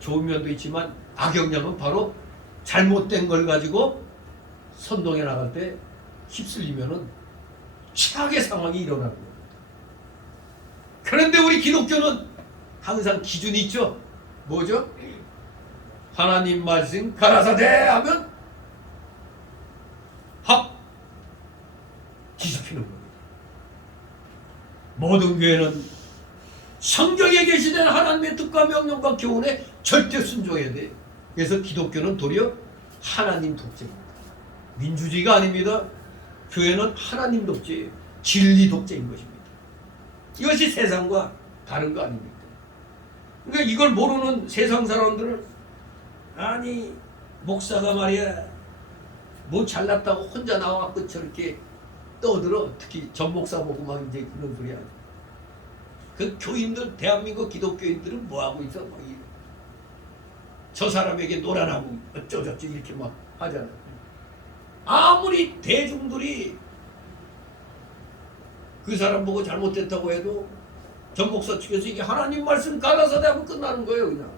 좋은 면도 있지만 악영향은 바로 잘못된 걸 가지고 선동해 나갈 때 휩쓸리면은 최악의 상황이 일어나는 겁니다. 그런데 우리 기독교는 항상 기준이 있죠. 뭐죠? 하나님 말씀 가라사대 하면 합 뒤집히는 겁니다. 모든 교회는 성경에 게시된 하나님의 뜻과 명령과 교훈에 절대 순종해야 돼. 그래서 기독교는 도리어 하나님 독재입니다. 민주주의가 아닙니다. 교회는 하나님 독재, 진리 독재인 것입니다. 이것이 세상과 다른 거 아닙니까? 그러니까 이걸 모르는 세상 사람들은 아니 목사가 말이야 뭐 잘났다고 혼자 나와갖고 저렇게 떠들어. 특히 전 목사 보고 막 이제 그런 소리 하죠. 그 교인들 대한민국 기독교인들은 뭐 하고 있어? 막 저 사람에게 노란하고 어쩌저쩌 이렇게 막 하잖아요. 아무리 대중들이 그 사람 보고 잘못됐다고 해도 전 목사 측에서 이게 하나님 말씀 가라사대 하면 끝나는 거예요. 그냥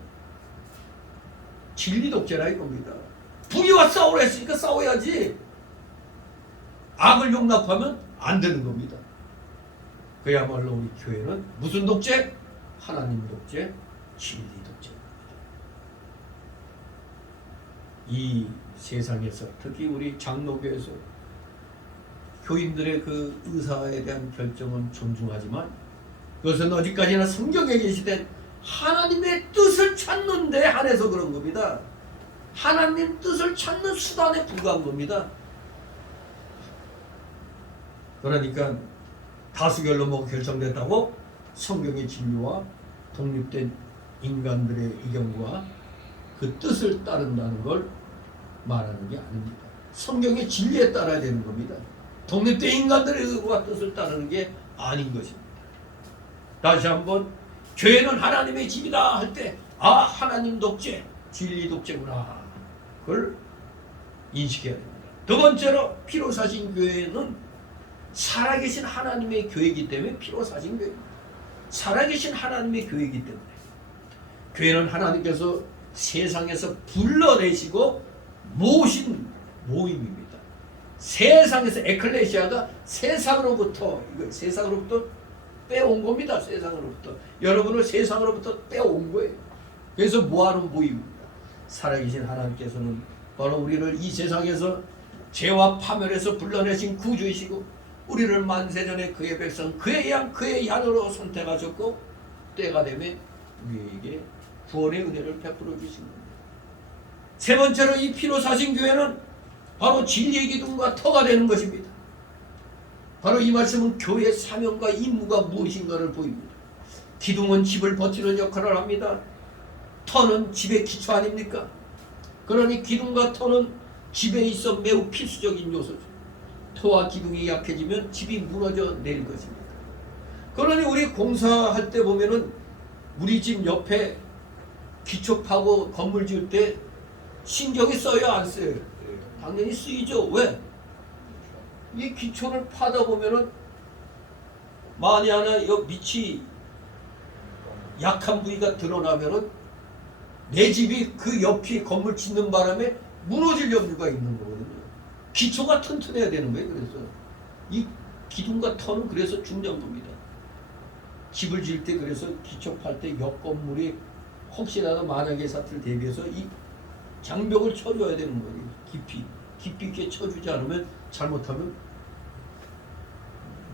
진리 독재라 이겁니다. 불의와 싸우라 했으니까 싸워야지. 악을 용납하면 안 되는 겁니다. 그야말로 우리 교회는 무슨 독재? 하나님 독재, 진리 독재입니다. 이 세상에서 특히 우리 장로교에서 교인들의 그 의사에 대한 결정은 존중하지만 그것은 어디까지나 성경에 게시된 하나님의 뜻을 찾는 데 한해서 그런 겁니다. 하나님 뜻을 찾는 수단에 불과한 겁니다. 그러니까 다수결로 뭐 결정됐다고 성경의 진리와 독립된 인간들의 의견과 그 뜻을 따른다는 걸 말하는 게 아닙니다. 성경의 진리에 따라야 되는 겁니다. 독립된 인간들의 의견과 뜻을 따르는 게 아닌 것입니다. 다시 한번 교회는 하나님의 집이다 할 때 아 하나님 독재, 진리 독재구나. 그걸 인식해야 됩니다. 두 번째로 피로 사신 교회는 살아계신 하나님의 교회이기 때문에 피로 사신 교회입니다. 살아계신 하나님의 교회이기 때문에 교회는 하나님께서 세상에서 불러내시고 모신 모임입니다. 세상에서 에클레시아가 세상으로부터 빼온 겁니다. 세상으로부터 여러분을 세상으로부터 빼온 거예요. 그래서 뭐하는 모임입니다. 살아계신 하나님께서는 바로 우리를 이 세상에서 죄와 파멸에서 불러내신 구주이시고 우리를 만세전에 그의 백성 그의 양 그의 양으로 선택하셨고 때가 되면 우리에게 구원의 은혜를 베풀어 주신 겁니다. 세 번째로 이 피로 사신 교회는 바로 진리의 기둥과 터가 되는 것입니다. 바로 이 말씀은 교회의 사명과 임무가 무엇인가를 보입니다. 기둥은 집을 버티는 역할을 합니다. 터는 집의 기초 아닙니까? 그러니 기둥과 터는 집에 있어 매우 필수적인 요소죠. 터와 기둥이 약해지면 집이 무너져 내릴 것입니다. 그러니 우리 공사할 때 보면은 우리 집 옆에 기초 파고 건물 지을 때 신경이 써요, 안 써요? 당연히 쓰이죠. 왜? 이 기초를 파다 보면은 만에 하나 이 밑이 약한 부위가 드러나면은 내 집이 그 옆이 건물 짓는 바람에 무너질 염려가 있는 거거든요. 기초가 튼튼해야 되는 거예요. 그래서 이 기둥과 터는 그래서 중요한 겁니다. 집을 지을 때 그래서 기초 팔 때 옆 건물이 혹시라도 만약의 사태를 대비해서 이 장벽을 쳐줘야 되는 거예요. 깊이 있게 쳐주지 않으면 잘못하면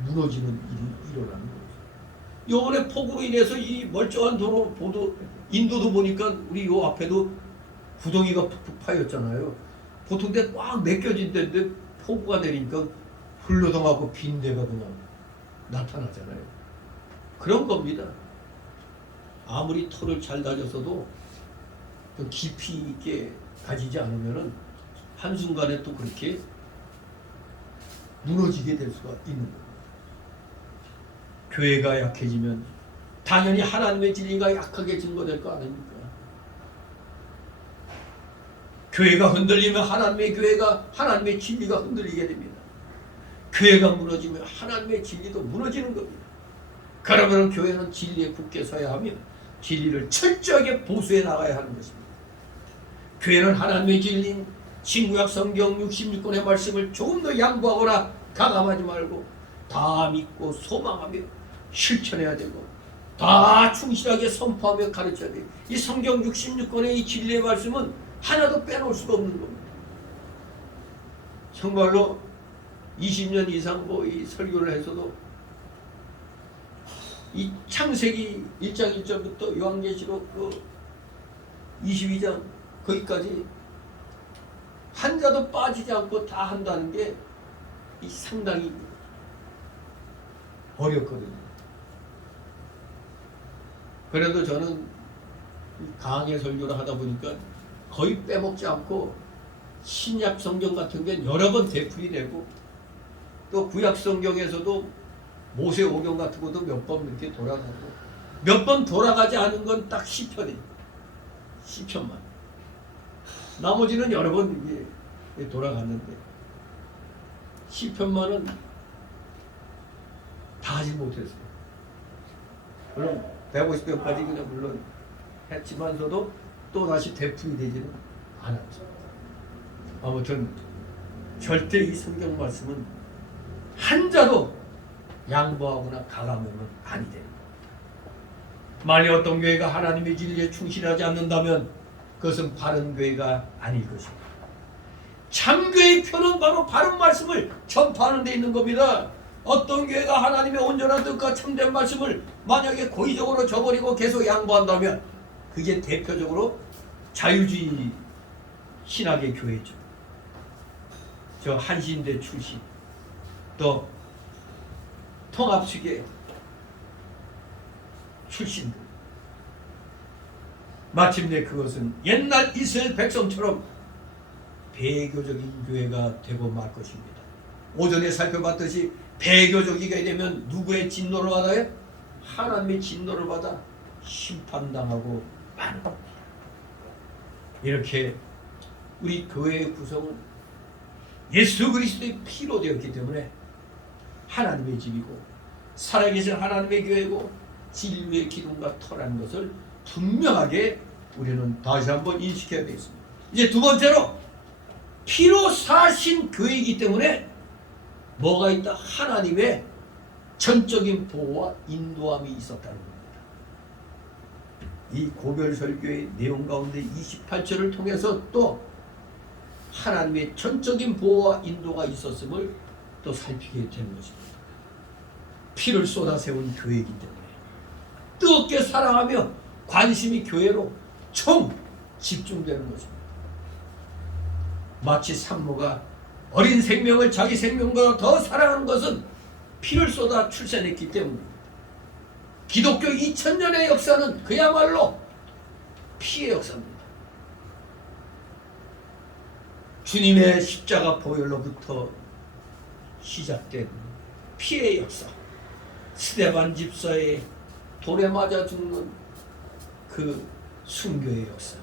무너지는 일이 일어나는 거죠. 요번에 폭우로 인해서 이 멀쩡한 도로 인도도 보니까 우리 요 앞에도 구덩이가 푹푹 파였잖아요. 보통 때 꽉 메껴진 데인데 폭우가 내리니까 흘러덩하고 빈 데가 그냥 나타나잖아요. 그런 겁니다. 아무리 터를 잘 다졌어도 좀 깊이 있게 가지지 않으면은 한순간에 또 그렇게 무너지게 될 수가 있는 겁니다. 교회가 약해지면 당연히 하나님의 진리가 약하게 증거될 거 아닙니까? 교회가 흔들리면 하나님의 진리가 흔들리게 됩니다. 교회가 무너지면 하나님의 진리도 무너지는 겁니다. 그러면 교회는 진리에 굳게 서야 하며 진리를 철저하게 보수해 나가야 하는 것입니다. 교회는 하나님의 진리인 신구약 성경 66권의 말씀을 조금 더 양보하거나 가감하지 말고 다 믿고 소망하며 실천해야 되고 다 충실하게 선포하며 가르쳐야 돼요. 이 성경 66권의 이 진리의 말씀은 하나도 빼놓을 수가 없는 겁니다. 정말로 20년 이상 이 설교를 해서도 이 창세기 1장 1절부터 요한계시록 22장 거기까지 한자도 빠지지 않고 다 한다는 게 이 상당히 어렵거든요. 그래도 저는 강의 설교를 하다 보니까 거의 빼먹지 않고 신약 성경 같은 게 여러 번 되풀이 되고 또 구약 성경에서도 모세 오경 같은 것도 몇 번 이렇게 돌아가고 몇 번 돌아가지 않은 건 딱 시편이에요. 시편만. 나머지는 여러 번 이게 돌아갔는데 시편만은 다 하지 못했어요. 물론 150편까지 그냥 물론 했지만서도 또 다시 되풀이 되지는 않았죠. 아무튼 절대 이 성경 말씀은 한자도 양보하거나 가감하면 아니 됩니다. 만일 어떤 교회가 하나님의 진리에 충실하지 않는다면 그것은 바른 교회가 아닐 것입니다. 참교회의 표는 바로 바른 말씀을 전파하는 데 있는 겁니다. 어떤 교회가 하나님의 온전한 뜻과 참된 말씀을 만약에 고의적으로 저버리고 계속 양보한다면 그게 대표적으로 자유주의 신학의 교회죠. 저 한신대 출신 또 통합식의 출신들 마침내 그것은 옛날 이스라엘 백성처럼 배교적인 교회가 되고 말 것입니다. 오전에 살펴봤듯이 배교적이게 되면 누구의 진노를 받아요? 하나님의 진노를 받아 심판당하고 마는 겁니다. 이렇게 우리 교회의 구성은 예수 그리스도의 피로 되었기 때문에 하나님의 집이고 살아계신 하나님의 교회고 진리의 기둥과 터라는 것을 분명하게 우리는 다시 한번 인식해야 되겠습니다. 이제 두 번째로 피로 사신 교회이기 때문에 뭐가 있다? 하나님의 전적인 보호와 인도함이 있었다는 겁니다. 이 고별설교의 내용 가운데 28절을 통해서 또 하나님의 전적인 보호와 인도가 있었음을 또 살피게 되는 것입니다. 피를 쏟아세운 교회이기 때문에 뜨겁게 사랑하며 관심이 교회로 총 집중되는 것입니다. 마치 산모가 어린 생명을 자기 생명보다 더 사랑하는 것은 피를 쏟아 출산했기 때문입니다. 기독교 2000년의 역사는 그야말로 피의 역사입니다. 주님의 십자가 보혈로부터 시작된 피의 역사. 스데반 집사의 돌에 맞아 죽는 그 순교의 역사.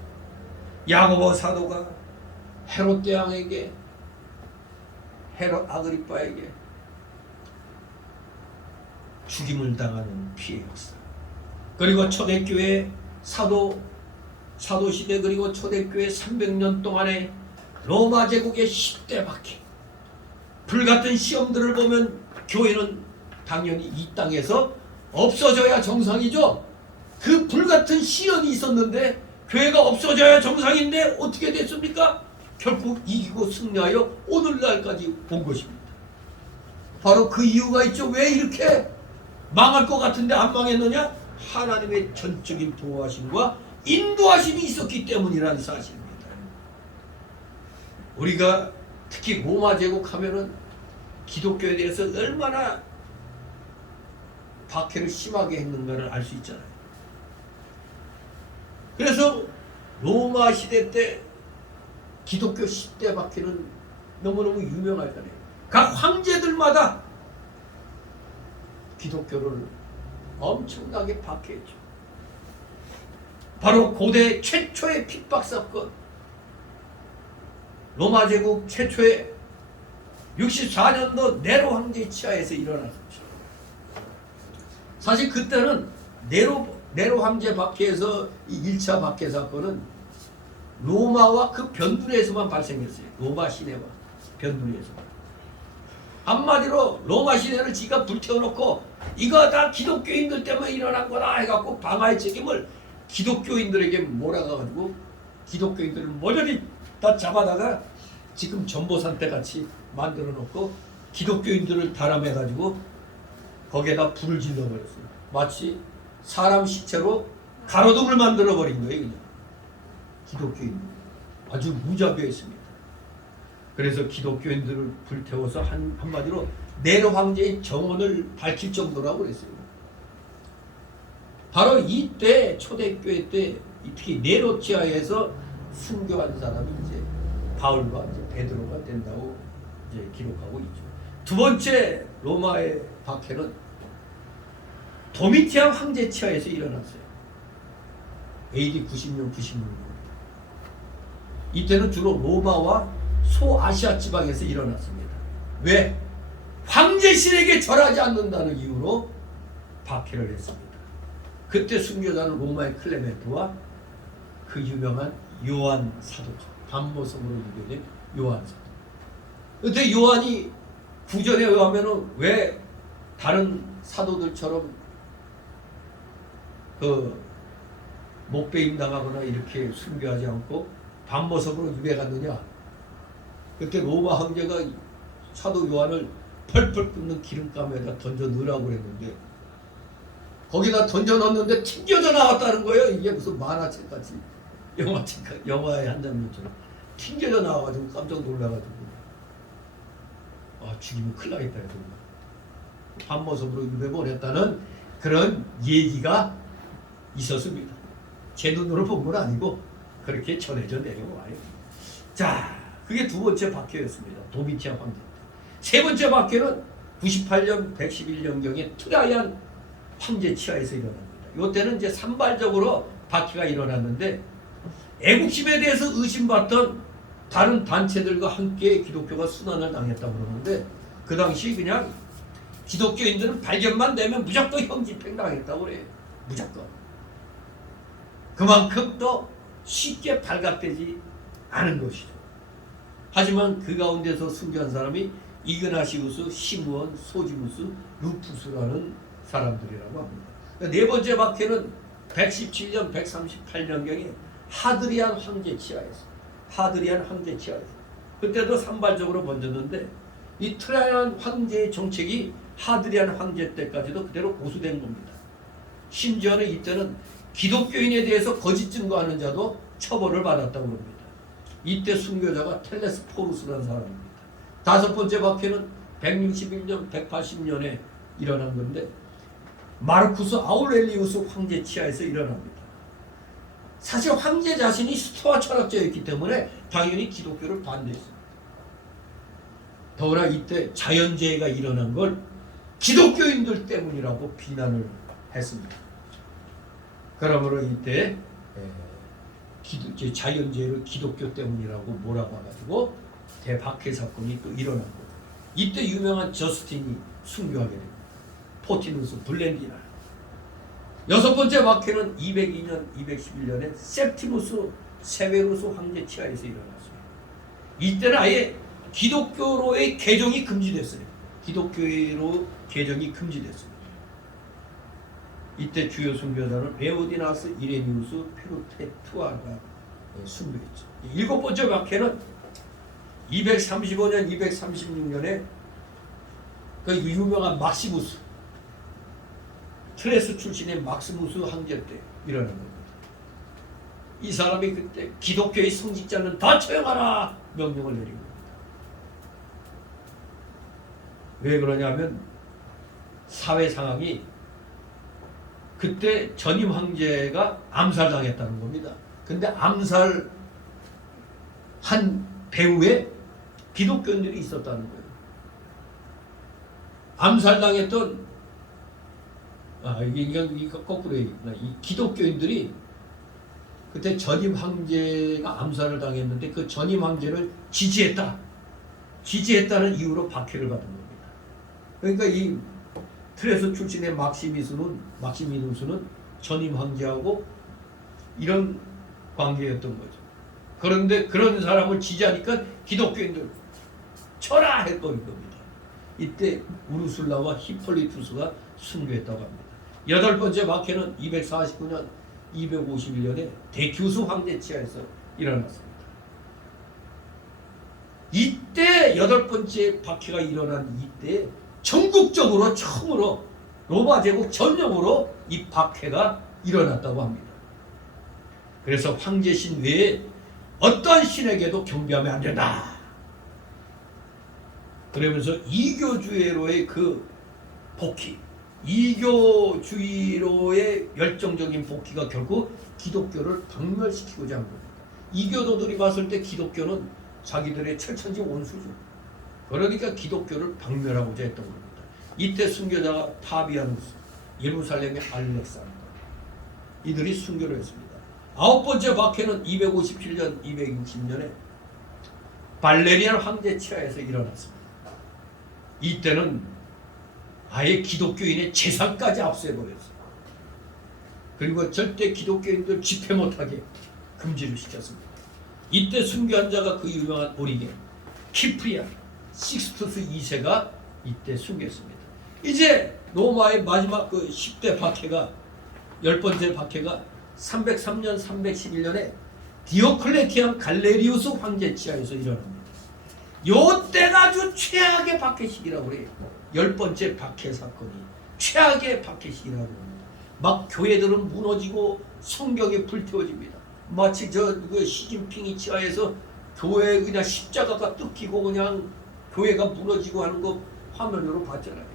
야고보 사도가 헤롯 대왕에게, 헤롯 아그리빠에게 죽임을 당하는 피해 역사. 그리고 초대교회 사도시대, 그리고 초대교회 300년 동안의 로마 제국의 10대 박해, 불같은 시험들을 보면 교회는 당연히 이 땅에서 없어져야 정상이죠. 그 불같은 시련이 있었는데 교회가 없어져야 정상인데 어떻게 됐습니까? 결국 이기고 승리하여 오늘날까지 온 것입니다. 바로 그 이유가 있죠. 왜 이렇게 망할 것 같은데 안 망했느냐? 하나님의 전적인 보호하심과 인도하심이 있었기 때문이라는 사실입니다. 우리가 특히 로마 제국 하면은 기독교에 대해서 얼마나 박해를 심하게 했는가를 알 수 있잖아요. 그래서 로마 시대 때 기독교 10대 박해는 너무너무 유명하잖아요. 각 황제들마다 기독교를 엄청나게 박해했죠. 바로 고대 최초의 핍박 사건, 로마 제국 최초의 64년도 네로 황제 치하에서 일어났었죠. 사실 그때는 네로 황제 박해에서 이 1차 박해 사건은 로마와 그 변두리에서만 발생했어요. 로마 시내와 변두리에서만. 한마디로 로마 시내를 지가 불태워놓고 이거 다 기독교인들 때문에 일어난 거다 해갖고 방화의 책임을 기독교인들에게 몰아가가지고 기독교인들을 모조리 다 잡아다가 지금 전보산태 같이 만들어 놓고 기독교인들을 단합해가지고 거기에다 불을 질러버렸어요. 마치 사람 시체로 가로등을 만들어 버린 거예요. 그냥 기독교인들 아주 무자비했습니다. 그래서 기독교인들을 불태워서 한마디로 네로 황제의 정원을 밝힐 정도라고 그랬어요. 바로 이때 초대교회 때 특히 네로 치하에서 순교한 사람이 이제 바울과 이제 베드로가 된다고 이제 기록하고 있죠. 두 번째 로마의 박해는 도미티안 황제 치하에서 일어났어요. AD 90년, 96년. 이때는 주로 로마와 소아시아 지방에서 일어났습니다. 왜? 황제신에게 절하지 않는다는 이유로 박해를 했습니다. 그때 순교자는 로마의 클레멘트와 그 유명한 요한 사도죠. 반모성으로 유교된 요한 사도. 그때 요한이 구절에 의하면은 왜 다른 사도들처럼 그 목배임 당하거나 이렇게 순교하지 않고 반모성으로 유배갔느냐? 그때 로마 황제가 사도 요한을 펄펄 끓는 기름감에다 던져 넣으라고 그랬는데 거기다 던져 넣었는데 튕겨져 나왔다는 거예요. 이게 무슨 만화책 같이 영화의 한 장면처럼 튕겨져 나와가지고 깜짝 놀라가지고 죽이면 큰일 나겠다 해서 반모습으로 유배 보냈다는 그런 얘기가 있었습니다. 제 눈으로 본 건 아니고 그렇게 전해져 내려와요. 자, 그게 두 번째 박해였습니다. 도미티안 황제. 세 번째 박해는 98년 111년경에 트라이안 황제 치하에서 일어납니다. 이때는 이제 산발적으로 박해가 일어났는데 애국심에 대해서 의심받던 다른 단체들과 함께 기독교가 순환을 당했다고 그러는데 그 당시 그냥 기독교인들은 발견만 되면 무조건 형집행 당했다고 그래요. 무조건. 그만큼 또 쉽게 발각되지 않은 것이죠. 하지만 그 가운데서 순교한 사람이 이그나시우스, 시므온, 소지무스, 루푸스라는 사람들이라고 합니다. 네 번째 박해는 117년, 138년경에 하드리안 황제 치하에서 그때도 산발적으로 번졌는데 이 트라이안 황제의 정책이 하드리안 황제 때까지도 그대로 고수된 겁니다. 심지어는 이때는 기독교인에 대해서 거짓 증거하는 자도 처벌을 받았다고 합니다. 이때 순교자가 텔레스포루스라는 사람입니다. 다섯 번째 박해는 161년, 180년에 일어난 건데 마르쿠스 아우렐리우스 황제 치하에서 일어납니다. 사실 황제 자신이 스토아 철학자였기 때문에 당연히 기독교를 반대했습니다. 더구나 이때 자연재해가 일어난 걸 기독교인들 때문이라고 비난을 했습니다. 그러므로 이때 자연재해를 기독교 때문이라고 몰아봐가지고 대박해 사건이 또 일어난 거예요. 이때 유명한 저스틴이 순교하게 됩니다. 포티누스 블렌디나. 여섯 번째 박해는 202년, 211년에 septimus 세베루스 황제 치하에서 일어났어요. 이때는 아예 기독교로의 개종이 금지됐어요. 기독교로 개종이 금지됐습니다. 이때 주요 순교자는 레오디나스, 이레니우스, 페루테투아가 순교했죠. 일곱 번째 박해는 235년, 236년에 그 유명한 막시무스, 트레스 출신의 막시무스 황제 때 일어난 겁니다. 이 사람이 그때 기독교의 성직자는 다 처형하라 명령을 내린 겁니다. 왜 그러냐면 사회 상황이 그때 전임 황제가 암살당했다는 겁니다. 근데 암살한 배후에 기독교인들이 있었다는 거예요. 암살당했던 이게 거꾸로 얘기구나. 이 기독교인들이 그때 전임 황제가 암살을 당했는데 그 전임 황제를 지지했다는 이유로 박해를 받은 겁니다. 그러니까 이 트레스 출신의 막시미누스는 전임 황제하고 이런 관계였던 거죠. 그런데 그런 사람을 지지하니까 기독교인들 쳐라 해버린 겁니다. 이때 우르술라와 히폴리투스가 순교했다고 합니다. 여덟 번째 박해는 249년, 251년에 데큐스 황제 치하에서 일어났습니다. 이때 여덟 번째 박해가 일어난 이때 전국적으로 처음으로 로마 제국 전역으로 이 박해가 일어났다고 합니다. 그래서 황제신 외에 어떤 신에게도 경배하면 안 된다. 그러면서 이교주의로의 그 복귀, 이교주의로의 열정적인 복귀가 결국 기독교를 박멸시키고자 한 겁니다. 이교도들이 봤을 때 기독교는 자기들의 철천지 원수죠. 그러니까 기독교를 박멸하고자 했던 겁니다. 이때 순교자가 파비아누스, 예루살렘의 알렉산더, 이들이 순교를 했습니다. 아홉 번째 박해는 257년, 260년에 발레리안 황제 치하에서 일어났습니다. 이때는 아예 기독교인의 재산까지 압수해버렸어요. 그리고 절대 기독교인들 집회 못하게 금지를 시켰습니다. 이때 순교한 자가 그 유명한 오리겐, 키프리안, 식스투스 2세가 이때 순교했습니다. 이제 로마의 마지막 그 10대 박해가, 10번째 박해가 303년, 311년에 디오클레티안 갈레리우스 황제 치하에서 일어납니다. 요때가 아주 최악의 박해 시기라고 그래요. 10번째 박해 사건이 최악의 박해 시기라고 합니다. 막 교회들은 무너지고 성경이 불태워집니다. 마치 그 시진핑이 치하에서 교회 그냥 십자가가 뜯기고 그냥 교회가 무너지고 하는 거 화면으로 봤잖아요.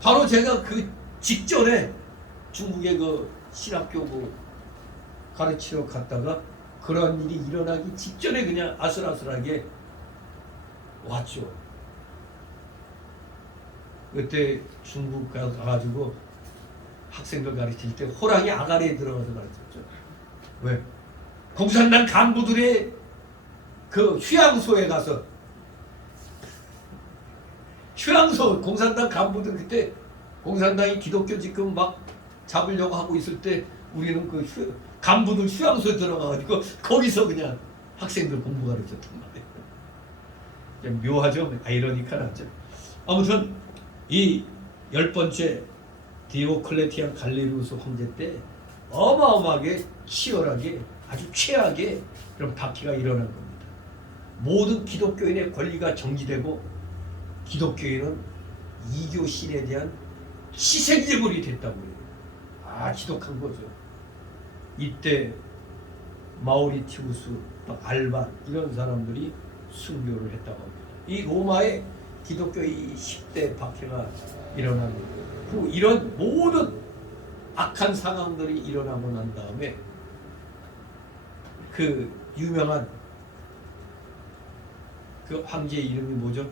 바로 제가 그 직전에 중국의 그 신학교 뭐 가르치러 갔다가 그런 일이 일어나기 직전에 그냥 아슬아슬하게 왔죠. 그때 중국 가가지고 학생들 가르칠 때 호랑이 아가리에 들어가서 가르쳤죠. 왜? 공산당 간부들의 그 휴양소에 가서, 휴양소, 공산당 간부들 그때 공산당이 기독교 지금 막 잡으려고 하고 있을 때 우리는 그 간부들 휴양소에 들어가가지고 거기서 그냥 학생들 공부 가르쳤단 말이에요. 묘하죠? 아이러니컬하죠? 아무튼 이 10번째 디오클레티안 갈레리우스 황제 때 어마어마하게 치열하게 아주 최악의 그런 박해가 일어난 겁니다. 모든 기독교인의 권리가 정지되고 기독교인은 이교 신에 대한 희생제물이 됐다고 해요. 아, 지독한 거죠. 이때 마우리티우스, 알반 이런 사람들이 순교를 했다고 합니다. 이 로마의 기독교의 10대 박해가 일어나는 그 이런 모든 악한 상황들이 일어나고 난 다음에 그 유명한 그 황제의 이름이 뭐죠?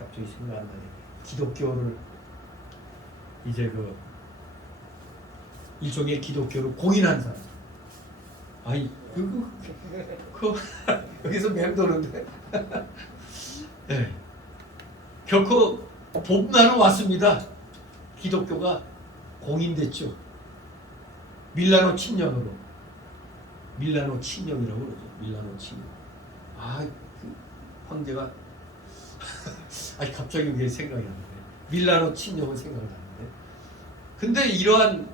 갑자기 생각 안 나네. 기독교를 이제 그 일종의 기독교를 공인한 사람. 아니 그 여기서 맴도는데. 네. 결코 봄날은 왔습니다. 기독교가 공인됐죠. 밀라노 친령으로. 밀라노 친령이라고 그러죠. 밀라노 친령. 그 황제가 아니 갑자기 왜 생각이 안 나네. 밀라노 친령은 생각이 나는데. 근데 이러한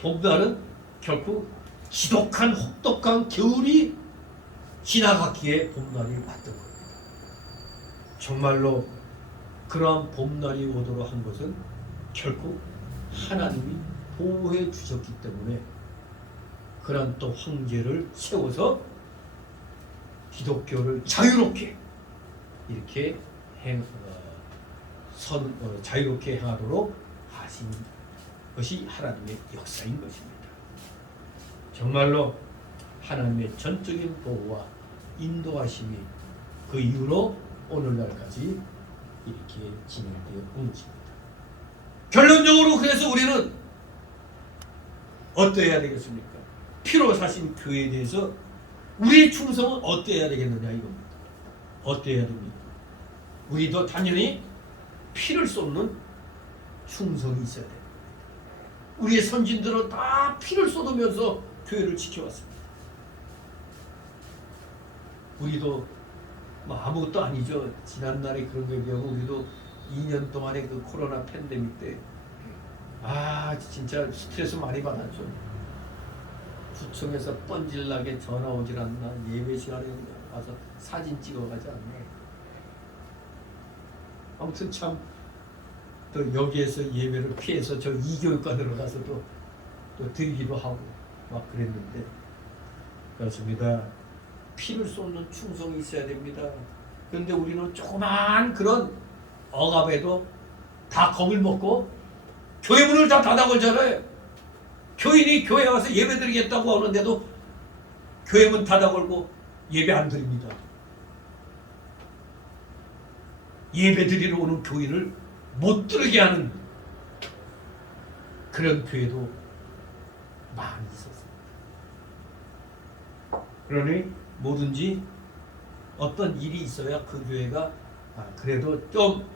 봄날은 결국 지독한 혹독한 겨울이 지나갔기에 봄날이 왔던 겁니다. 정말로 그러한 봄날이 오도록 한 것은 결국 하나님이 보호해 주셨기 때문에 그러한 또 황제를 세워서 기독교를 자유롭게 이렇게 자유롭게 행하도록 하신 것이 하나님의 역사인 것입니다. 정말로 하나님의 전적인 보호와 인도하심이 그 이후로 오늘날까지 이렇게 진행되어 온 것입니다. 결론적으로 그래서 우리는 어떠해야 되겠습니까? 피로 사신 교회에 대해서 우리의 충성은 어떠해야 되겠느냐 이겁니다. 어떠해야 됩니까? 우리도 당연히 피를 쏟는 충성이 있어야 됩니다. 우리의 선진들은 다 피를 쏟으면서 교회를 지켜왔습니다. 우리도 뭐 아무것도 아니죠. 지난날에 그런 거에 비하면 우리도 2년 동안의 그 코로나 팬데믹 때 진짜 스트레스 많이 받았죠. 구청에서 뻔질나게 전화 오질 않나, 예배 시간에 와서 사진 찍어가지 않네. 아무튼 참 또 여기에서 예배를 피해서 저 이교육관으로 가서 또 드리기도 하고 막 그랬는데 그렇습니다. 피를 쏟는 충성이 있어야 됩니다. 그런데 우리는 조그만 그런 억압에도 다 겁을 먹고 교회 문을 다 닫아 걸잖아요. 교인이 교회 와서 예배 드리겠다고 하는데도 교회 문 닫아 걸고 예배 안 드립니다. 예배 드리러 오는 교인을 못 들게 하는 그런 교회도 많이 있었습니다. 그러니 뭐든지 어떤 일이 있어야 그 교회가 그래도 좀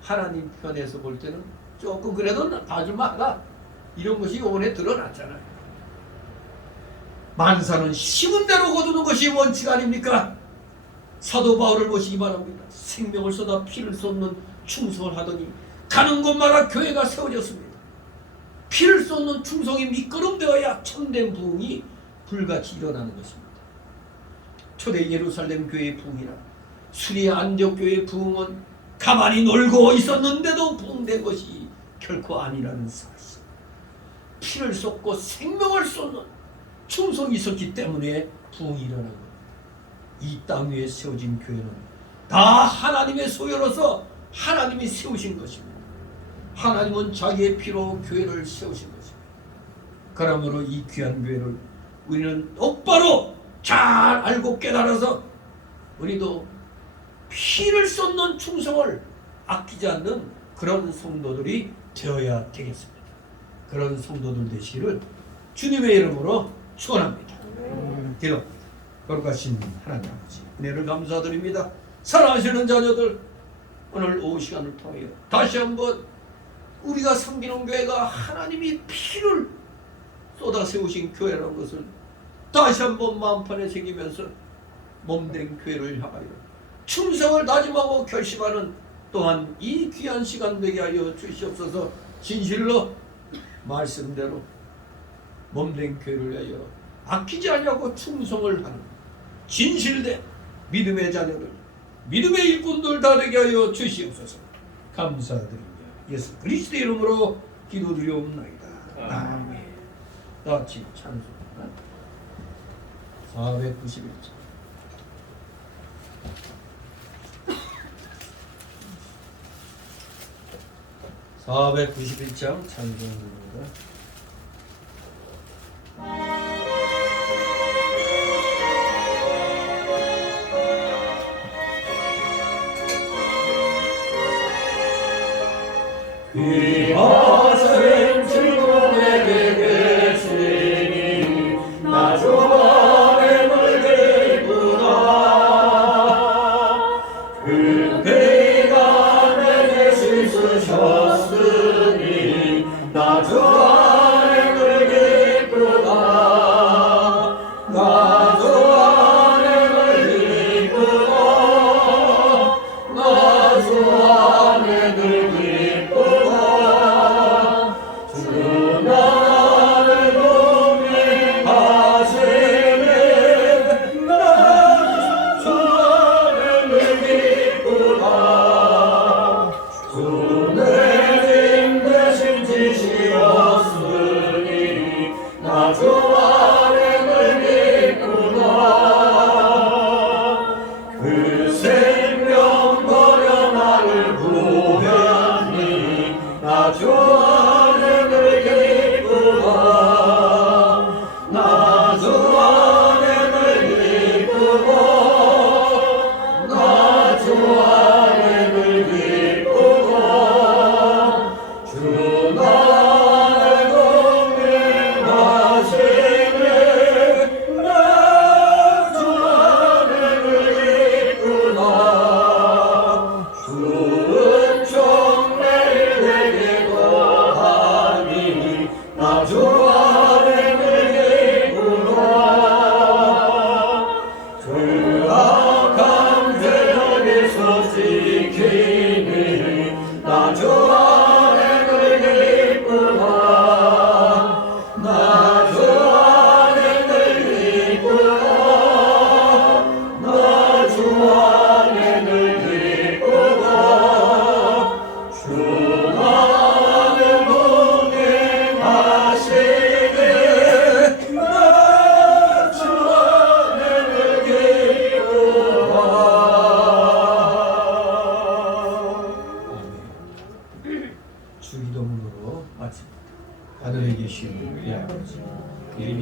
하나님 편에서 볼 때는 조금 그래도 봐줄만하다 이런 것이 이번에 드러났잖아요. 만사는 심은 대로 거두는 것이 원칙 아닙니까? 사도 바울을 보시기 바랍니다. 생명을 쏟아 피를 쏟는 충성을 하더니 가는 곳마다 교회가 세워졌습니다. 피를 쏟는 충성이 미끄럼되어야 참된 부흥이 불같이 일어나는 것입니다. 초대 예루살렘 교회의 부흥이나 수리아 안디옥 교회의 부흥은 가만히 놀고 있었는데도 부흥된 것이 결코 아니라는 사실. 피를 쏟고 생명을 쏟는 충성이 있었기 때문에 부흥이 일어난 겁니다. 이 땅 위에 세워진 교회는 다 하나님의 소유로서 하나님이 세우신 것입니다. 하나님은 자기의 피로 교회를 세우신 것입니다. 그러므로 이 귀한 교회를 우리는 똑바로 잘 알고 깨달아서 우리도 피를 쏟는 충성을 아끼지 않는 그런 성도들이 되어야 되겠습니다. 그런 성도들 되시기를 주님의 이름으로 축원합니다. 기도합니다. 거룩하신 하나님 아버지, 은혜를 감사드립니다. 사랑하시는 자녀들, 오늘 오후 시간을 통하여 다시 한번 우리가 섬기는 교회가 하나님이 피를 쏟아 세우신 교회라는 것을 다시 한번 마음판에 새기면서 몸된 교회를 향하여 충성을 다짐하고 결심하는 또한 이 귀한 시간 되게 하여 주시옵소서. 진실로 말씀대로 몸된 교회를 위하여 아끼지 아니하고 충성을 하는 진실된 믿음의 자녀들, 믿음의 일꾼들 다 되게 하여 주시옵소서. 감사드립니다. 예수 그리스도의 이름으로 기도드리옵나이다. 아멘. 다 같이 찬송 491장. 찬송입니다.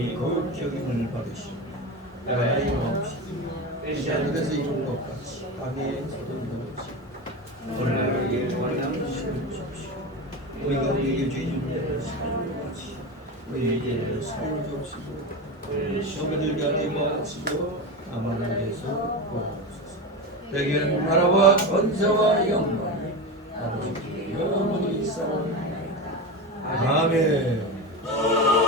우리 그 기억임을 받으시고 나라의 없이 이 하늘에서 이룬 것 같이 땅에서도 이루어지 오늘날에게 원하는 시를 주십시오. 우리가 우리에게 죄짓는 사유를 같이 우리에게 사유를 주옵시고 우리 시험에 들게 하지 마시고 다만 안에서 구하옵소서. 대개는 나라와 권세와 영광이 아버지께 영원히 있사옵나이다. 아멘.